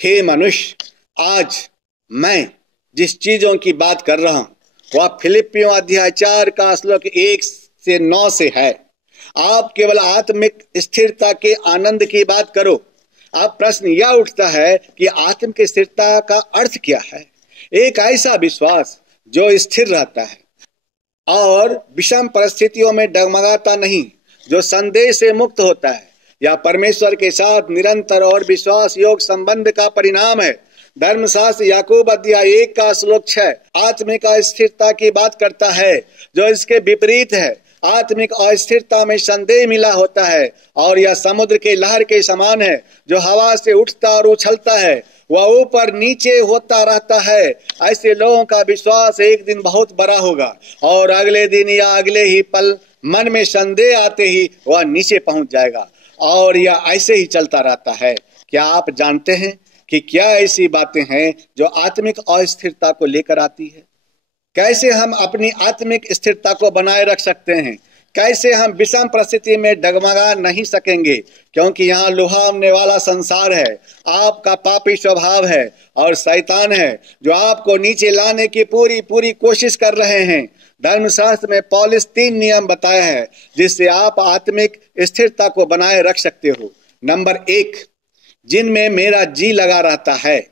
हे मनुष्य, आज मैं जिस चीजों की बात कर रहा हूं वह फिलिपियों अध्याय 4 का श्लोक 1 से 9 से है। आप केवल आत्मिक स्थिरता के आनंद की बात करो। अब प्रश्न यह उठता है कि आत्मिक स्थिरता का अर्थ क्या है? एक ऐसा विश्वास जो स्थिर रहता है और विषम परिस्थितियों में डगमगाता नहीं, जो संदेह से मुक्त होता है या परमेश्वर के साथ निरंतर और विश्वास योग संबंध का परिणाम है। धर्मशास्त्र याकूब अध्याय 1 का श्लोक 6 आत्मिक अस्थिरता की बात करता है, जो इसके विपरीत है। आत्मिक अस्थिरता में संदेह मिला होता है और यह समुद्र के लहर के समान है जो हवा से उठता और उछलता है, वह ऊपर नीचे होता रहता है। ऐसे लोगों का विश्वास एक दिन बहुत बड़ा होगा और अगले दिन या अगले ही पल मन में संदेह आते ही वह नीचे पहुंच जाएगा और यह ऐसे ही चलता रहता है। क्या आप जानते हैं कि क्या ऐसी बातें हैं जो आत्मिक अस्थिरता को लेकर आती है? कैसे हम अपनी आत्मिक स्थिरता को बनाए रख सकते हैं? कैसे हम विषम परिस्थिति में डगमगा नहीं सकेंगे? क्योंकि यहाँ लुभावने वाला संसार है, आपका पापी स्वभाव है और शैतान है जो आपको नीचे लाने की पूरी कोशिश कर रहे हैं। धर्मशास्त्र में पौलुस 3 नियम बताया है जिससे आप आत्मिक स्थिरता को बनाए रख सकते हो। नंबर 1, जिनमें मेरा जी लगा रहता है,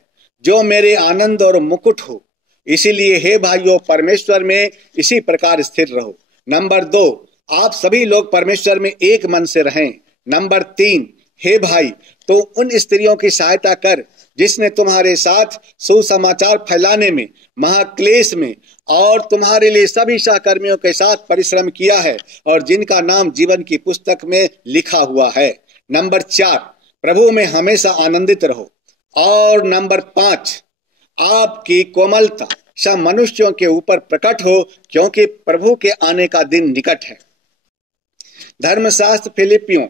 जो मेरे आनंद और मुकुट हो। इसीलिए हे भाइयों, परमेश्वर में इसी प्रकार स्थिर रहो। नंबर 2, आप सभी लोग परमेश्वर में एक मन से रहें। नंबर 3, हे भाई, तो उन स्त्रियों की सहायता कर जिसने तुम्हारे साथ सुसमाचार फैलाने में, महाक्लेश में और तुम्हारे लिए सभी सहकर्मियों के साथ परिश्रम किया है और जिनका नाम जीवन की पुस्तक में लिखा हुआ है। नंबर 4, प्रभु में हमेशा आनंदित रहो। और नंबर 5, आपकी कोमलता सब मनुष्यों के ऊपर प्रकट हो, क्योंकि प्रभु के आने का दिन निकट है। धर्मशास्त्र फिलिपियों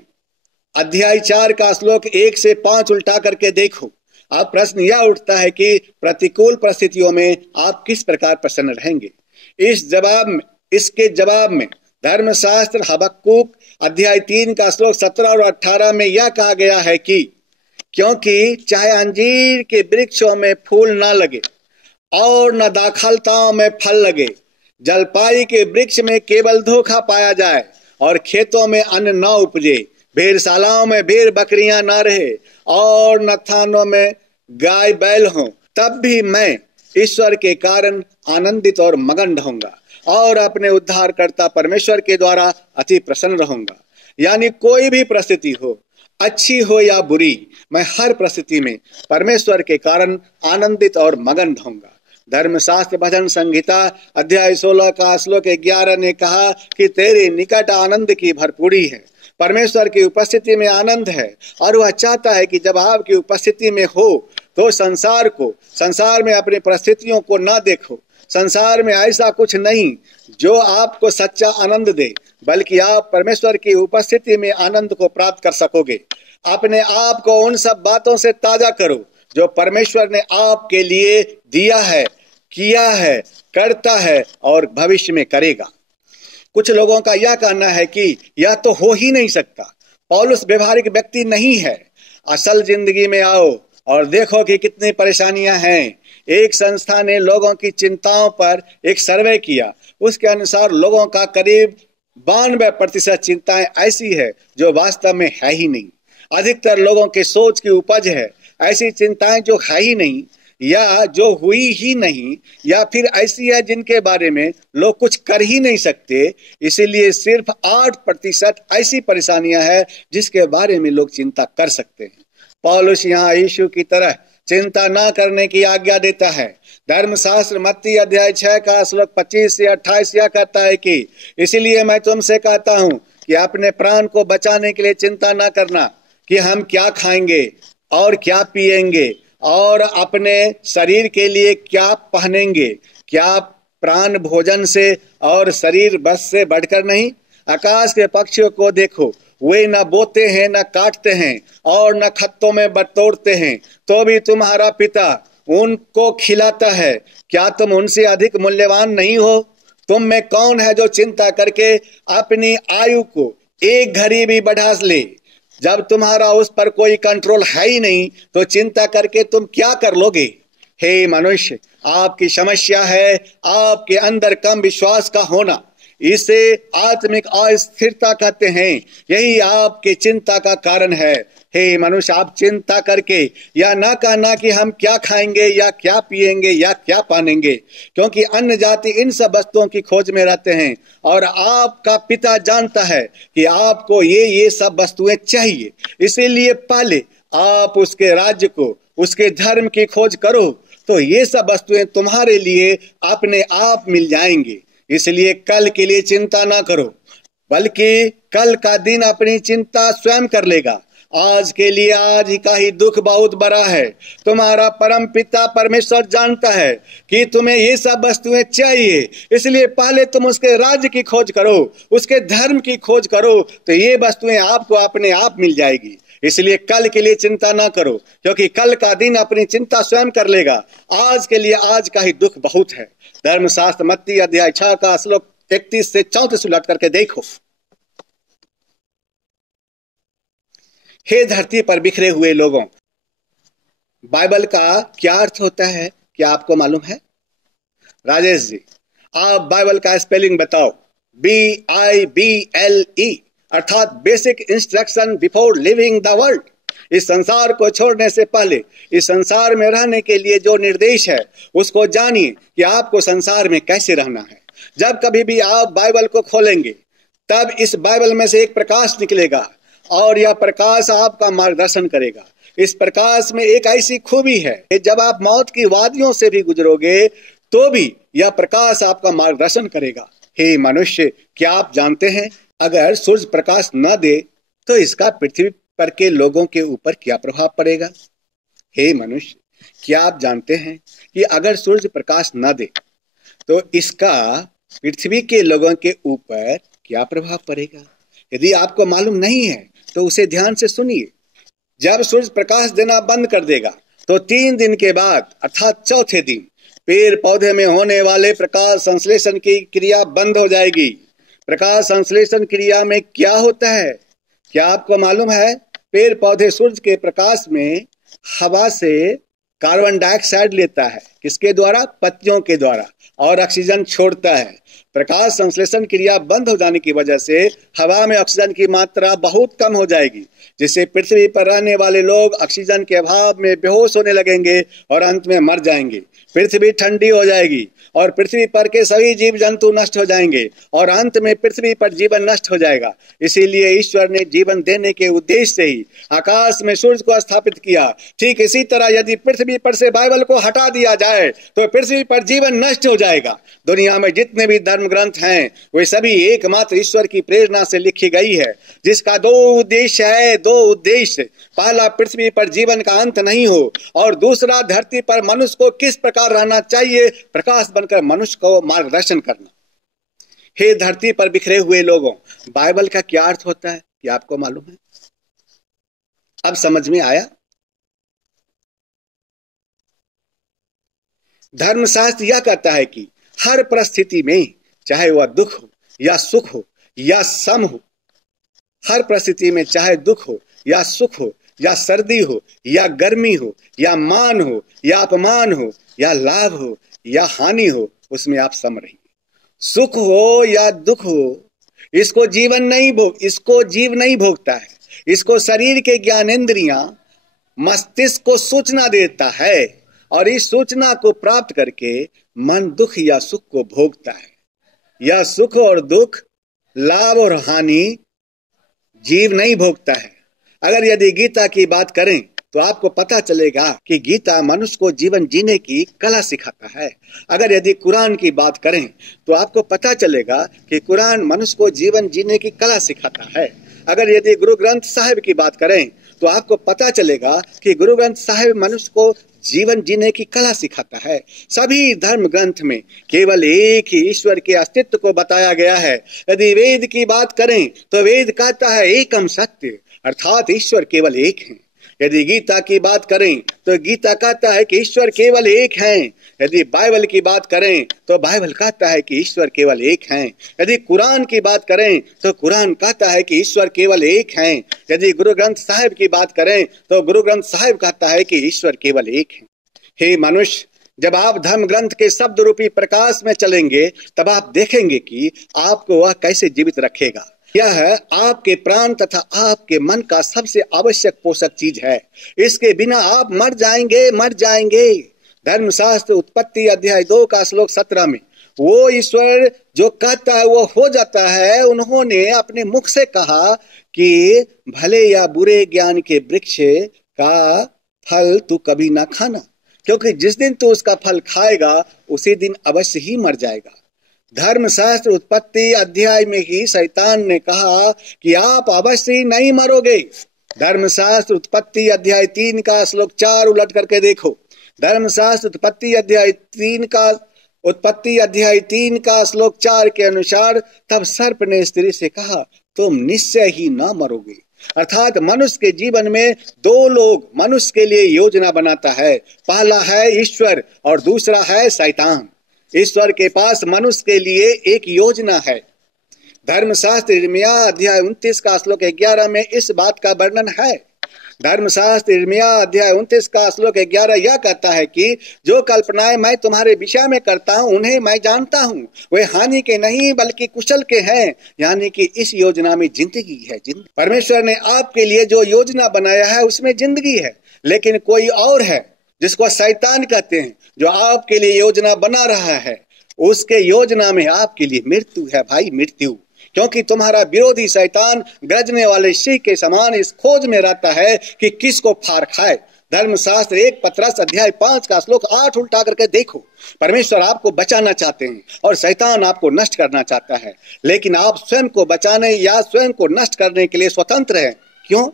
अध्याय 4 का श्लोक 1 से 5 उल्टा करके देखो। अब प्रश्न यह उठता है कि प्रतिकूल परिस्थितियों में आप किस प्रकार प्रसन्न रहेंगे? इसके जवाब में धर्मशास्त्र हबक्कुक अध्याय 3 का श्लोक 17 और 18 में यह कहा गया है कि क्योंकि चाहे अंजीर के वृक्षों में फूल न लगे और न दाखलताओं में फल लगे, जलपाई के वृक्ष में केवल धोखा पाया जाए और खेतों में अन्न न उपजे, भेड़शालाओं में भेड़ बकरियां ना रहे और न थानों में गाय बैल हों, तब भी मैं ईश्वर के कारण आनंदित और मगन रहूंगा और अपने उद्धारकर्ता परमेश्वर के द्वारा अति प्रसन्न रहूंगा। यानी कोई भी परिस्थिति हो, अच्छी हो या बुरी, मैं हर परिस्थिति में परमेश्वर के कारण आनंदित और मगन रहूंगा। धर्मशास्त्र भजन संहिता अध्याय 16 का श्लोक 11 ने कहा कि तेरे निकट आनंद की भरपूरी है। परमेश्वर की उपस्थिति में आनंद है और वह चाहता है कि जब आपकी उपस्थिति में हो तो संसार में अपनी परिस्थितियों को ना देखो। संसार में ऐसा कुछ नहीं जो आपको सच्चा आनंद दे, बल्कि आप परमेश्वर की उपस्थिति में आनंद को प्राप्त कर सकोगे। अपने आप को उन सब बातों से ताजा करो जो परमेश्वर ने आपके लिए दिया है, किया है, करता है और भविष्य में करेगा। कुछ लोगों का यह कहना है कि यह तो हो ही नहीं सकता। पौलुस व्यवहारिक व्यक्ति नहीं है। असल जिंदगी में आओ और देखो कि कितनी परेशानियां हैं। एक संस्था ने लोगों की चिंताओं पर एक सर्वे किया। उसके अनुसार लोगों का करीब 92% चिंताएं ऐसी है जो वास्तव में है ही नहीं। अधिकतर लोगों के सोच की उपज है ऐसी चिंताएं जो है ही नहीं या जो हुई ही नहीं, या फिर ऐसी है जिनके बारे में लोग कुछ कर ही नहीं सकते। इसीलिए सिर्फ 8% ऐसी परेशानियां हैं जिसके बारे में लोग चिंता कर सकते हैं। पौलुस यहाँ यीशु की तरह चिंता ना करने की आज्ञा देता है। धर्मशास्त्र मत्ती अध्याय 6 का श्लोक 25 से 28 यह कहता है कि इसीलिए मैं तुमसे कहता हूं कि अपने प्राण को बचाने के लिए चिंता ना करना कि हम क्या खाएंगे और क्या पिएंगे और अपने शरीर के लिए क्या पहनेंगे। क्या प्राण भोजन से और शरीर बस से बढ़कर नहीं? आकाश के पक्षियों को देखो, वे न बोते हैं, न काटते हैं और न खत्तों में बटोरते हैं, तो भी तुम्हारा पिता उनको खिलाता है। क्या तुम उनसे अधिक मूल्यवान नहीं हो? तुम में कौन है जो चिंता करके अपनी आयु को एक घड़ी भी बढ़ा ले? जब तुम्हारा उस पर कोई कंट्रोल है ही नहीं तो चिंता करके तुम क्या कर लोगे? हे मनुष्य, आपकी समस्या है आपके अंदर कम विश्वास का होना। इसे आत्मिक अस्थिरता कहते हैं। यही आपके चिंता का कारण है। हे मनुष्य, आप चिंता करके या ना कहना कि हम क्या खाएंगे या क्या पिएंगे या क्या पहनेंगे, क्योंकि अन्य जाति इन सब वस्तुओं की खोज में रहते हैं और आपका पिता जानता है कि आपको ये सब वस्तुएं चाहिए। इसीलिए पहले आप उसके राज्य को, उसके धर्म की खोज करो तो ये सब वस्तुएं तुम्हारे लिए अपने आप मिल जाएंगी। इसलिए कल के लिए चिंता ना करो, बल्कि कल का दिन अपनी चिंता स्वयं कर लेगा। आज के लिए आज ही का ही दुख बहुत बड़ा है। तुम्हारा परम पिता परमेश्वर जानता है कि तुम्हें ये सब वस्तुएं चाहिए। इसलिए पहले तुम उसके राज्य की खोज करो, उसके धर्म की खोज करो, तो ये वस्तुएं आपको अपने आप मिल जाएगी। इसलिए कल के लिए चिंता ना करो, क्योंकि कल का दिन अपनी चिंता स्वयं कर लेगा। आज के लिए आज का ही दुख बहुत है। धर्मशास्त्र मत्ती अध्याय 6 का श्लोक 31 से 34 उलट करके देखो। हे धरती पर बिखरे हुए लोगों, बाइबल का क्या अर्थ होता है, क्या आपको मालूम है? राजेश जी, आप बाइबल का स्पेलिंग बताओ। BIBLE अर्थात basic instruction before living the world. इस संसार को छोड़ने से पहले इस संसार में रहने के लिए जो निर्देश है उसको जानिए कि आपको संसार में कैसे रहना है। जब कभी भी आप बाइबल को खोलेंगे तब इस बाइबल में से एक प्रकाश निकलेगा और यह प्रकाश आपका मार्गदर्शन करेगा। इस प्रकाश में एक ऐसी खूबी है कि जब आप मौत की वादियों से भी गुजरोगे तो भी यह प्रकाश आपका मार्गदर्शन करेगा। हे मनुष्य, क्या आप जानते हैं अगर सूर्य प्रकाश न दे तो इसका पृथ्वी पर के लोगों के ऊपर क्या प्रभाव पड़ेगा? हे मनुष्य, क्या आप जानते हैं कि अगर सूर्य प्रकाश न दे तो इसका पृथ्वी के लोगों के ऊपर क्या प्रभाव पड़ेगा? यदि आपको मालूम नहीं है तो उसे ध्यान से सुनिए। जब सूर्य प्रकाश देना बंद कर देगा तो 3 दिन के बाद अर्थात चौथे दिन पेड़ पौधे में होने वाले प्रकाश संश्लेषण की क्रिया बंद हो जाएगी। प्रकाश संश्लेषण क्रिया में क्या होता है, क्या आपको मालूम है? पेड़ पौधे सूर्य के प्रकाश में हवा से कार्बन डाइऑक्साइड लेता है, किसके द्वारा? पत्तियों के द्वारा, और ऑक्सीजन छोड़ता है। प्रकाश संश्लेषण क्रिया बंद हो जाने की वजह से हवा में ऑक्सीजन की मात्रा बहुत कम हो जाएगी, जिससे पृथ्वी पर रहने वाले लोग ऑक्सीजन के अभाव में बेहोश होने लगेंगे और अंत में मर जाएंगे। पृथ्वी ठंडी हो जाएगी और पृथ्वी पर के सभी जीव जंतु नष्ट हो जाएंगे और अंत में पृथ्वी पर जीवन नष्ट हो जाएगा। इसीलिए ईश्वर ने जीवन देने के उद्देश्य से ही आकाश में सूर्य को स्थापित किया। ठीक इसी तरह यदि पृथ्वी पर से बाइबल को हटा दिया जाए तो पृथ्वी पर जीवन नष्ट हो जाएगा। दुनिया में जितने भी धर्म ग्रंथ हैं वे सभी एकमात्र ईश्वर की प्रेरणा से लिखी गई है, जिसका दो उद्देश्य है। दो उद्देश्य, पहला पृथ्वी पर जीवन का अंत नहीं हो, और दूसरा धरती पर मनुष्य को किस प्रकार रहना चाहिए, प्रकाश बनकर मनुष्य को मार्गदर्शन करना। हे धरती पर बिखरे हुए लोगों, बाइबल का क्या अर्थ होता है क्या आपको मालूम है? अब समझ में आया? धर्मशास्त्र यह कहता है कि हर परिस्थिति में, चाहे वह दुख हो या सुख हो या सम हो, हर परिस्थिति में चाहे दुख हो या सुख हो या सर्दी हो या गर्मी हो या मान हो या अपमान हो या लाभ हो या हानि हो, उसमें आप सम रहिए। सुख हो या दुख हो, इसको जीव नहीं भोगता है। इसको शरीर के ज्ञानेंद्रियां, मस्तिष्क को सूचना देता है और इस सूचना को प्राप्त करके मन दुख या सुख को भोगता है। यह सुख और दुख, लाभ और हानि जीव नहीं भोगता है। अगर यदि गीता की बात करें तो आपको पता चलेगा कि गीता मनुष्य को जीवन जीने की कला सिखाता है। अगर यदि कुरान की बात करें तो आपको पता चलेगा कि कुरान मनुष्य को जीवन जीने की कला सिखाता है। अगर यदि गुरु ग्रंथ साहिब की बात करें तो आपको पता चलेगा कि गुरु ग्रंथ साहिब मनुष्य को जीवन जीने की कला सिखाता है। सभी धर्म ग्रंथ में केवल एक ही ईश्वर के अस्तित्व को बताया गया है। यदि वेद की बात करें तो वेद कहता है एकम सत्य, अर्थात ईश्वर केवल एक है। यदि गीता की बात करें तो गीता कहता है कि ईश्वर केवल एक है। यदि बाइबल की बात करें तो बाइबल कहता है कि ईश्वर केवल एक है। यदि कुरान की बात करें तो कुरान कहता है कि ईश्वर केवल एक है। यदि गुरु ग्रंथ साहिब की बात करें तो गुरु ग्रंथ साहिब कहता है कि ईश्वर केवल एक है। हे मनुष्य, जब आप धर्म ग्रंथ के शब्द रूपी प्रकाश में चलेंगे तब आप देखेंगे कि आपको वह कैसे जीवित रखेगा। यह आपके प्राण तथा आपके मन का सबसे आवश्यक पोषक चीज है। इसके बिना आप मर जाएंगे। धर्मशास्त्र उत्पत्ति अध्याय 2 का श्लोक 17 में वो ईश्वर जो कहता है वो हो जाता है। उन्होंने अपने मुख से कहा कि भले या बुरे ज्ञान के वृक्ष का फल तू कभी ना खाना, क्योंकि जिस दिन तू उसका फल खाएगा उसी दिन अवश्य ही मर जाएगा। धर्मशास्त्र उत्पत्ति अध्याय में ही शैतान ने कहा कि आप अवश्य ही नहीं मरोगे। धर्मशास्त्र उत्पत्ति अध्याय 3 का श्लोक 4 उलट करके देखो। धर्मशास्त्र उत्पत्ति अध्याय 3 का श्लोक 4 के अनुसार तब सर्प ने स्त्री से कहा तुम निश्चय ही ना मरोगे। अर्थात मनुष्य के जीवन में दो लोग मनुष्य के लिए योजना बनाता है। पहला है ईश्वर और दूसरा है शैतान। ईश्वर के पास मनुष्य के लिए एक योजना है। धर्मशास्त्र यिर्मयाह अध्याय 29 का श्लोक 11 में इस बात का वर्णन है। धर्मशास्त्र यिर्मयाह अध्याय 29 का श्लोक 11 यह कहता है कि जो कल्पनाएं मैं तुम्हारे विषय में करता हूं उन्हें मैं जानता हूं, वे हानि के नहीं बल्कि कुशल के हैं। यानी कि इस योजना में जिंदगी है। परमेश्वर ने आपके लिए जो योजना बनाया है उसमें जिंदगी है। लेकिन कोई और है जिसको शैतान कहते हैं, जो आपके लिए योजना बना रहा है। उसके योजना में आपके लिए मृत्यु है भाई, मृत्यु। क्योंकि तुम्हारा विरोधी शैतान गरजने वाले सिंह के समान इस खोज में रहता है कि किसको फाड़ खाए। धर्मशास्त्र 1 पतरस अध्याय 5 का श्लोक 8 उल्टा करके देखो। परमेश्वर आपको बचाना चाहते हैं और शैतान आपको नष्ट करना चाहता है, लेकिन आप स्वयं को बचाने या स्वयं को नष्ट करने के लिए स्वतंत्र हैं। क्यों?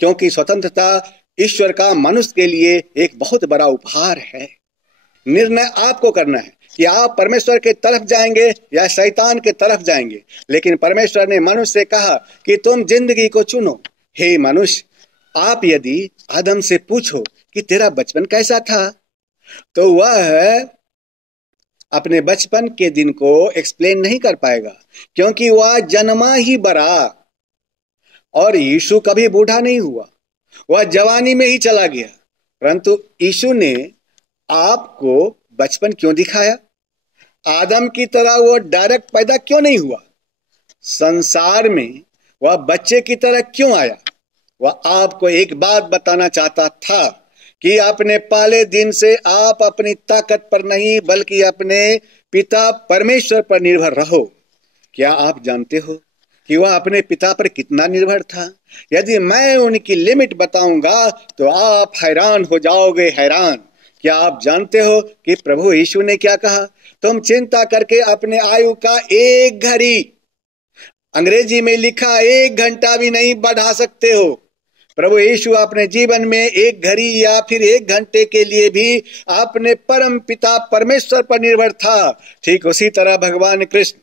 क्योंकि स्वतंत्रता ईश्वर का मनुष्य के लिए एक बहुत बड़ा उपहार है। निर्णय आपको करना है कि आप परमेश्वर के तरफ जाएंगे या शैतान के तरफ जाएंगे। लेकिन परमेश्वर ने मनुष्य से कहा कि तुम जिंदगी को चुनो। हे मनुष्य, आप यदि आदम से पूछो कि तेरा बचपन कैसा था तो वह अपने बचपन के दिन को एक्सप्लेन नहीं कर पाएगा, क्योंकि वह जन्मा ही बड़ा। और यीशु कभी बूढ़ा नहीं हुआ, वह जवानी में ही चला गया। परंतु यीशु ने आपको बचपन क्यों दिखाया? आदम की तरह वो डायरेक्ट पैदा क्यों नहीं हुआ? संसार में वह बच्चे की तरह क्यों आया? वह आपको एक बात बताना चाहता था कि अपने पहले दिन से आप अपनी ताकत पर नहीं बल्कि अपने पिता परमेश्वर पर निर्भर रहो। क्या आप जानते हो कि वह अपने पिता पर कितना निर्भर था? यदि मैं उनकी लिमिट बताऊंगा तो आप हैरान हो जाओगे, हैरान। क्या आप जानते हो कि प्रभु यीशु ने क्या कहा? तुम चिंता करके अपने आयु का एक घड़ी, अंग्रेजी में लिखा 1 घंटा भी नहीं बढ़ा सकते हो। प्रभु यीशु अपने जीवन में एक घड़ी या फिर 1 घंटे के लिए भी अपने परम पिता परमेश्वर पर निर्भर था। ठीक उसी तरह भगवान कृष्ण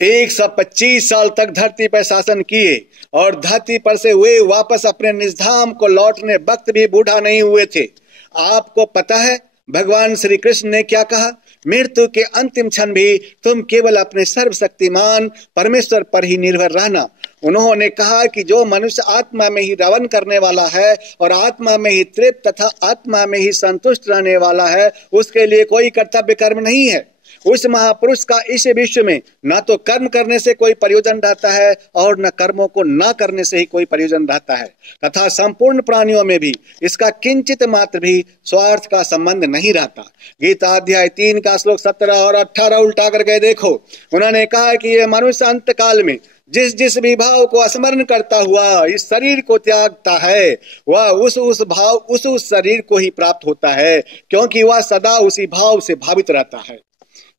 125 साल तक धरती पर शासन किए और धरती पर से वे वापस अपने निज धाम को लौटने वक्त भी बूढ़ा नहीं हुए थे। आपको पता है भगवान श्री कृष्ण ने क्या कहा? मृत्यु के अंतिम क्षण भी तुम केवल अपने सर्वशक्तिमान परमेश्वर पर ही निर्भर रहना। उन्होंने कहा कि जो मनुष्य आत्मा में ही रवन करने वाला है और आत्मा में ही तृप्त तथा आत्मा में ही संतुष्ट रहने वाला है, उसके लिए कोई कर्तव्य कर्म नहीं है। उस महापुरुष का इस विश्व में न तो कर्म करने से कोई प्रयोजन रहता है और न कर्मों को न करने से ही कोई प्रयोजन रहता है, तथा संपूर्ण प्राणियों में भी इसका किंचित मात्र भी स्वार्थ का संबंध नहीं रहता। गीता अध्याय 3 का श्लोक 17 और 18 उल्टा करके देखो। उन्होंने कहा कि ये मनुष्य अंत काल में जिस जिस भी भाव को स्मरण करता हुआ इस शरीर को त्यागता है, वह उस शरीर को ही प्राप्त होता है, क्योंकि वह सदा उसी भाव से भावित रहता है।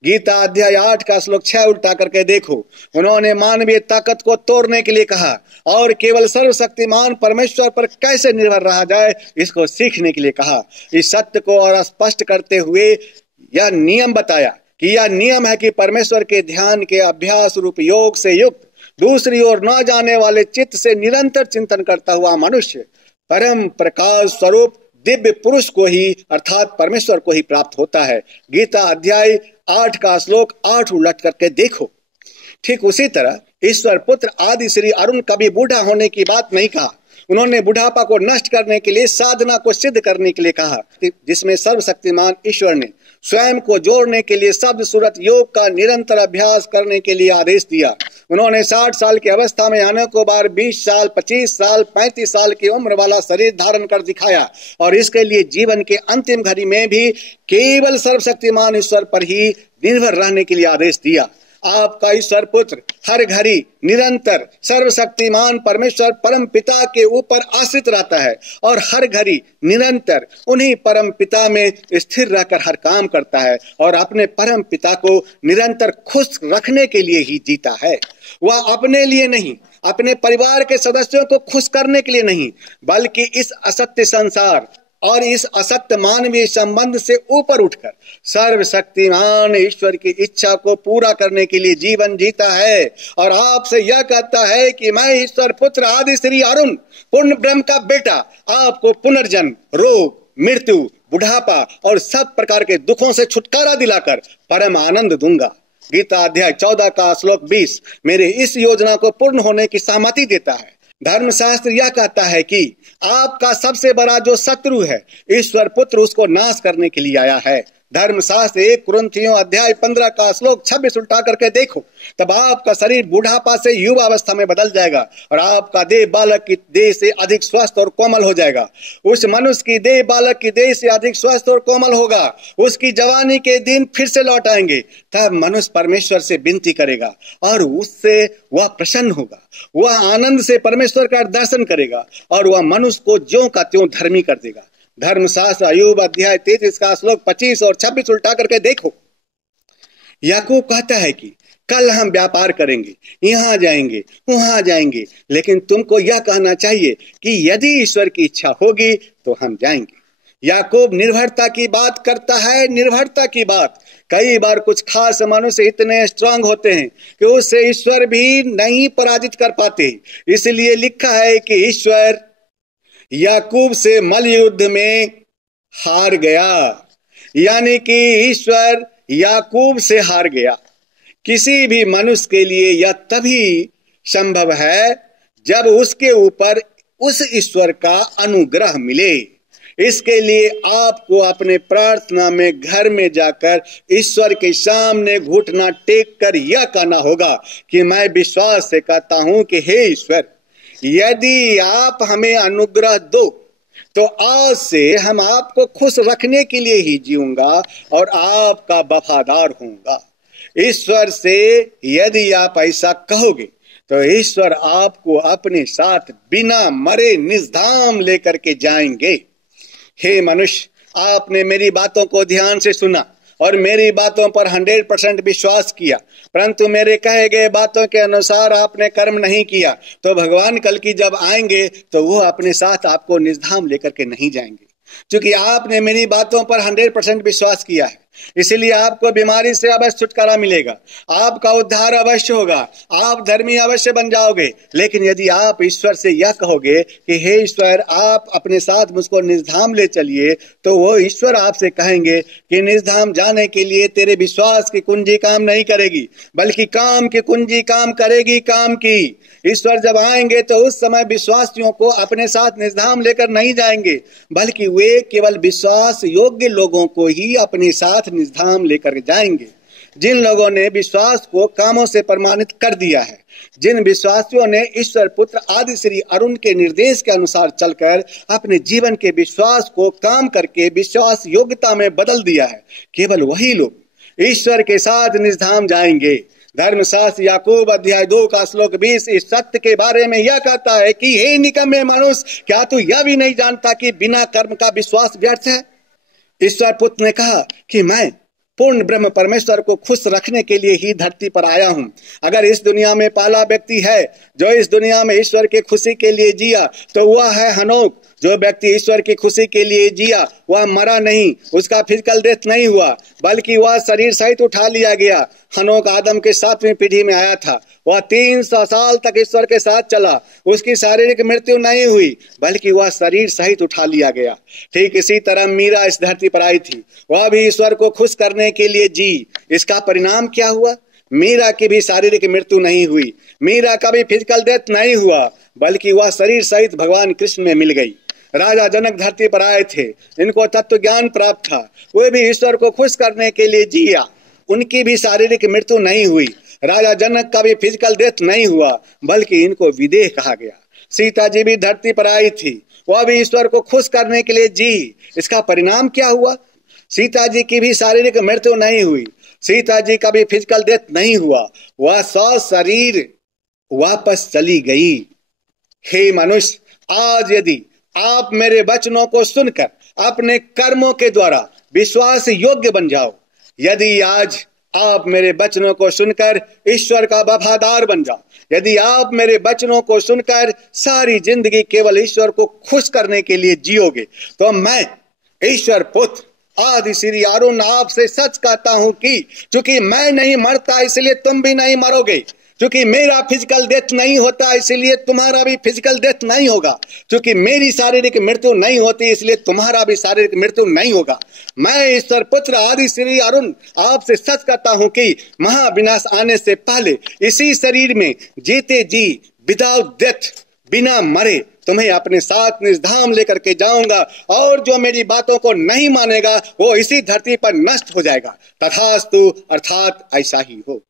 गीता अध्याय 8 का श्लोक 6 उल्टा करके देखो। उन्होंने मानवीय ताकत को तोड़ने के लिए कहा और केवल सर्वशक्तिमान परमेश्वर पर कैसे निर्भर रहा जाए, इसको सीखने के लिए कहा। इस सत्य को और स्पष्ट करते हुए यह नियम बताया कि यह नियम है कि परमेश्वर के ध्यान के अभ्यास रूप योग से युक्त दूसरी ओर न जाने वाले चित्त से निरंतर चिंतन करता हुआ मनुष्य परम प्रकाश स्वरूप दिव्य पुरुष को ही अर्थात परमेश्वर को ही प्राप्त होता है। गीता अध्याय 8 का श्लोक 8 उलट करके देखो। ठीक उसी तरह ईश्वर पुत्र आदि श्री अरुण कभी बूढ़ा होने की बात नहीं कहा। उन्होंने बुढ़ापा को नष्ट करने के लिए साधना को सिद्ध करने के लिए कहा, जिसमें सर्वशक्तिमान ईश्वर ने स्वयं को जोड़ने के लिए शब्द सूरत योग का निरंतर अभ्यास करने के लिए आदेश दिया। उन्होंने 60 साल की अवस्था में अनेकों बार 20 साल, 25 साल, 35 साल की उम्र वाला शरीर धारण कर दिखाया और इसके लिए जीवन के अंतिम घड़ी में भी केवल सर्वशक्तिमान ईश्वर पर ही निर्भर रहने के लिए आदेश दिया। आपका ईश्वर पुत्र हर घड़ी निरंतर सर्वशक्तिमान परमेश्वर परम पिता के ऊपर आश्रित रहता है और हर घड़ी निरंतर उन्हीं परम पिता में स्थिर रहकर हर काम करता है और अपने परम पिता को निरंतर खुश रखने के लिए ही जीता है। वह अपने लिए नहीं, अपने परिवार के सदस्यों को खुश करने के लिए नहीं, बल्कि इस असत्य संसार और इस असत्य मानवीय संबंध से ऊपर उठकर सर्वशक्तिमान ईश्वर की इच्छा को पूरा करने के लिए जीवन जीता है और आपसे यह कहता है कि मैं ईश्वर पुत्र आदि श्री अरुण पूर्ण ब्रह्म का बेटा आपको पुनर्जन्म, रोग, मृत्यु, बुढ़ापा और सब प्रकार के दुखों से छुटकारा दिलाकर परम आनंद दूंगा। गीता अध्याय 14 का श्लोक 20 मेरे इस योजना को पूर्ण होने की सहमति देता है। धर्मशास्त्र यह कहता है कि आपका सबसे बड़ा जो शत्रु है ईश्वर पुत्र उसको नाश करने के लिए आया है। धर्मशास्त्र 1 कुरिन्थियों अध्याय 15 का श्लोक 26 उल्टा करके देखो। तब आपका शरीर बुढ़ापा से युवा अवस्था में बदल जाएगा और आपका देह बालक की देह से अधिक स्वस्थ और कोमल हो जाएगा। उस मनुष्य की देह बालक की देह से अधिक स्वस्थ और कोमल होगा। उसकी जवानी के दिन फिर से लौट आएंगे। तब मनुष्य परमेश्वर से विनती करेगा और उससे वह प्रसन्न होगा। वह आनंद से परमेश्वर का दर्शन करेगा और वह मनुष्य को ज्यों का त्यों धर्मी कर देगा। धर्मशास्त्र अय्यूब अध्याय 33 का श्लोक 25 और 26 उल्टा करके देखो। याकूब कहता है कि कल हम व्यापार करेंगे, यहाँ जाएंगे, वहां जाएंगे, लेकिन तुमको यह कहना चाहिए कि यदि ईश्वर की इच्छा होगी तो हम जाएंगे। याकूब निर्भरता की बात करता है, निर्भरता की बात। कई बार कुछ खास मनुष्य इतने स्ट्रांग होते हैं कि उससे ईश्वर भी नहीं पराजित कर पाते। इसलिए लिखा है कि ईश्वर याकूब से मल युद्ध में हार गया, यानी कि ईश्वर याकूब से हार गया। किसी भी मनुष्य के लिए यह तभी संभव है जब उसके ऊपर उस ईश्वर का अनुग्रह मिले। इसके लिए आपको अपने प्रार्थना में घर में जाकर ईश्वर के सामने घुटना टेक कर यह कहना होगा कि मैं विश्वास से कहता हूं कि हे ईश्वर, यदि आप हमें अनुग्रह दो तो आज से हम आपको खुश रखने के लिए ही जीऊंगा और आपका वफादार होऊंगा। ईश्वर से यदि आप ऐसा कहोगे तो ईश्वर आपको अपने साथ बिना मरे निजधाम लेकर के जाएंगे। हे मनुष्य, आपने मेरी बातों को ध्यान से सुना और मेरी बातों पर 100% विश्वास किया, परंतु मेरे कहे गए बातों के अनुसार आपने कर्म नहीं किया, तो भगवान कल की जब आएंगे तो वो अपने साथ आपको निजधाम लेकर के नहीं जाएंगे। क्योंकि आपने मेरी बातों पर 100% विश्वास किया है, इसलिए आपको बीमारी से अवश्य छुटकारा मिलेगा, आपका उद्धार अवश्य होगा, आप धर्मी अवश्य बन जाओगे। लेकिन यदि आप ईश्वर से यह कहोगे कि हे ईश्वर, आप अपने साथ मुझको निजधाम ले चलिए, तो वो ईश्वर आपसे कहेंगे कि निजधाम जाने के लिए तेरे विश्वास की कुंजी काम नहीं करेगी, बल्कि काम की कुंजी काम करेगी, काम की। ईश्वर जब आएंगे तो उस समय विश्वासियों को अपने साथ निजधाम लेकर नहीं जाएंगे, बल्कि वे केवल विश्वास योग्य लोगों को ही अपने साथ निजधाम लेकर जाएंगे। जिन लोगों ने विश्वास को कामों से प्रमाणित कर दिया है, जिन विश्वासियों ने ईश्वर पुत्र आदि श्री अरुण के निर्देश के अनुसार चलकर अपने जीवन के विश्वास को काम करके विश्वास योग्यता में बदल दिया है, केवल वही लोग ईश्वर के साथ निजधाम जाएंगे। धर्मशास्त्र याकूब अध्याय 2 का श्लोक 20 इस सत्य के बारे में यह कहता है कि हे निकम्मे मनुष्य, क्या तू यह भी नहीं जानता कि बिना कर्म का विश्वास व्यर्थ है। ईश्वर पुत्र ने कहा कि मैं पूर्ण ब्रह्म परमेश्वर को खुश रखने के लिए ही धरती पर आया हूं। अगर इस दुनिया में पहला व्यक्ति है जो इस दुनिया में ईश्वर के खुशी के लिए जिया तो वह है हनोक। जो व्यक्ति ईश्वर की खुशी के लिए जिया वह मरा नहीं, उसका फिजिकल डेथ नहीं हुआ, बल्कि वह शरीर सहित उठा लिया गया। हनोक आदम के 7वीं पीढ़ी में आया था, वह 300 साल तक ईश्वर के साथ चला, उसकी शारीरिक मृत्यु नहीं हुई, बल्कि वह शरीर सहित उठा लिया गया। ठीक इसी तरह मीरा इस धरती पर आई थी, वह भी ईश्वर को खुश करने के लिए जी। इसका परिणाम क्या हुआ? मीरा की भी शारीरिक मृत्यु नहीं हुई, मीरा का भी फिजिकल डेथ नहीं हुआ, बल्कि वह शरीर सहित भगवान कृष्ण में मिल गई। राजा जनक धरती पर आए थे, इनको तत्व ज्ञान प्राप्त था, वे भी ईश्वर को खुश करने के लिए जिया, उनकी भी शारीरिक मृत्यु नहीं हुई। राजा जनक का भी फिजिकल डेथ नहीं हुआ, बल्कि इनको विदेह कहा गया। सीता जी भी धरती पर आई थी, वह भी ईश्वर को खुश करने के लिए जी। इसका परिणाम क्या हुआ? सीता जी की भी शारीरिक मृत्यु नहीं हुई, सीता जी का भी फिजिकल डेथ नहीं हुआ, वह शरीर वापस चली गई। हे मनुष्य, आज यदि आप मेरे वचनों को सुनकर अपने कर्मों के द्वारा विश्वास योग्य बन जाओ, यदि आज आप मेरे वचनों को सुनकर ईश्वर का वफादार बन जाओ, यदि आप मेरे वचनों को सुनकर सारी जिंदगी केवल ईश्वर को खुश करने के लिए जियोगे, तो मैं ईश्वर पुत्र आदि श्री अरुण आपसे सच कहता हूं कि क्योंकि मैं नहीं मरता इसलिए तुम भी नहीं मरोगे, क्योंकि मेरा फिजिकल डेथ नहीं होता इसलिए तुम्हारा भी फिजिकल डेथ नहीं होगा, क्योंकि मेरी शारीरिक मृत्यु नहीं होती इसलिए तुम्हारा भी शारीरिक मृत्यु नहीं होगा। मैं ईश्वर पुत्र आदि श्री अरुण आपसे सच कहता हूं कि महाविनाश आने से पहले इसी शरीर में जीते जी विदाउट डेथ, बिना मरे तुम्हें अपने साथ निजधाम लेकर के जाऊंगा, और जो मेरी बातों को नहीं मानेगा वो इसी धरती पर नष्ट हो जाएगा। तथास्तु, अर्थात ऐसा ही हो।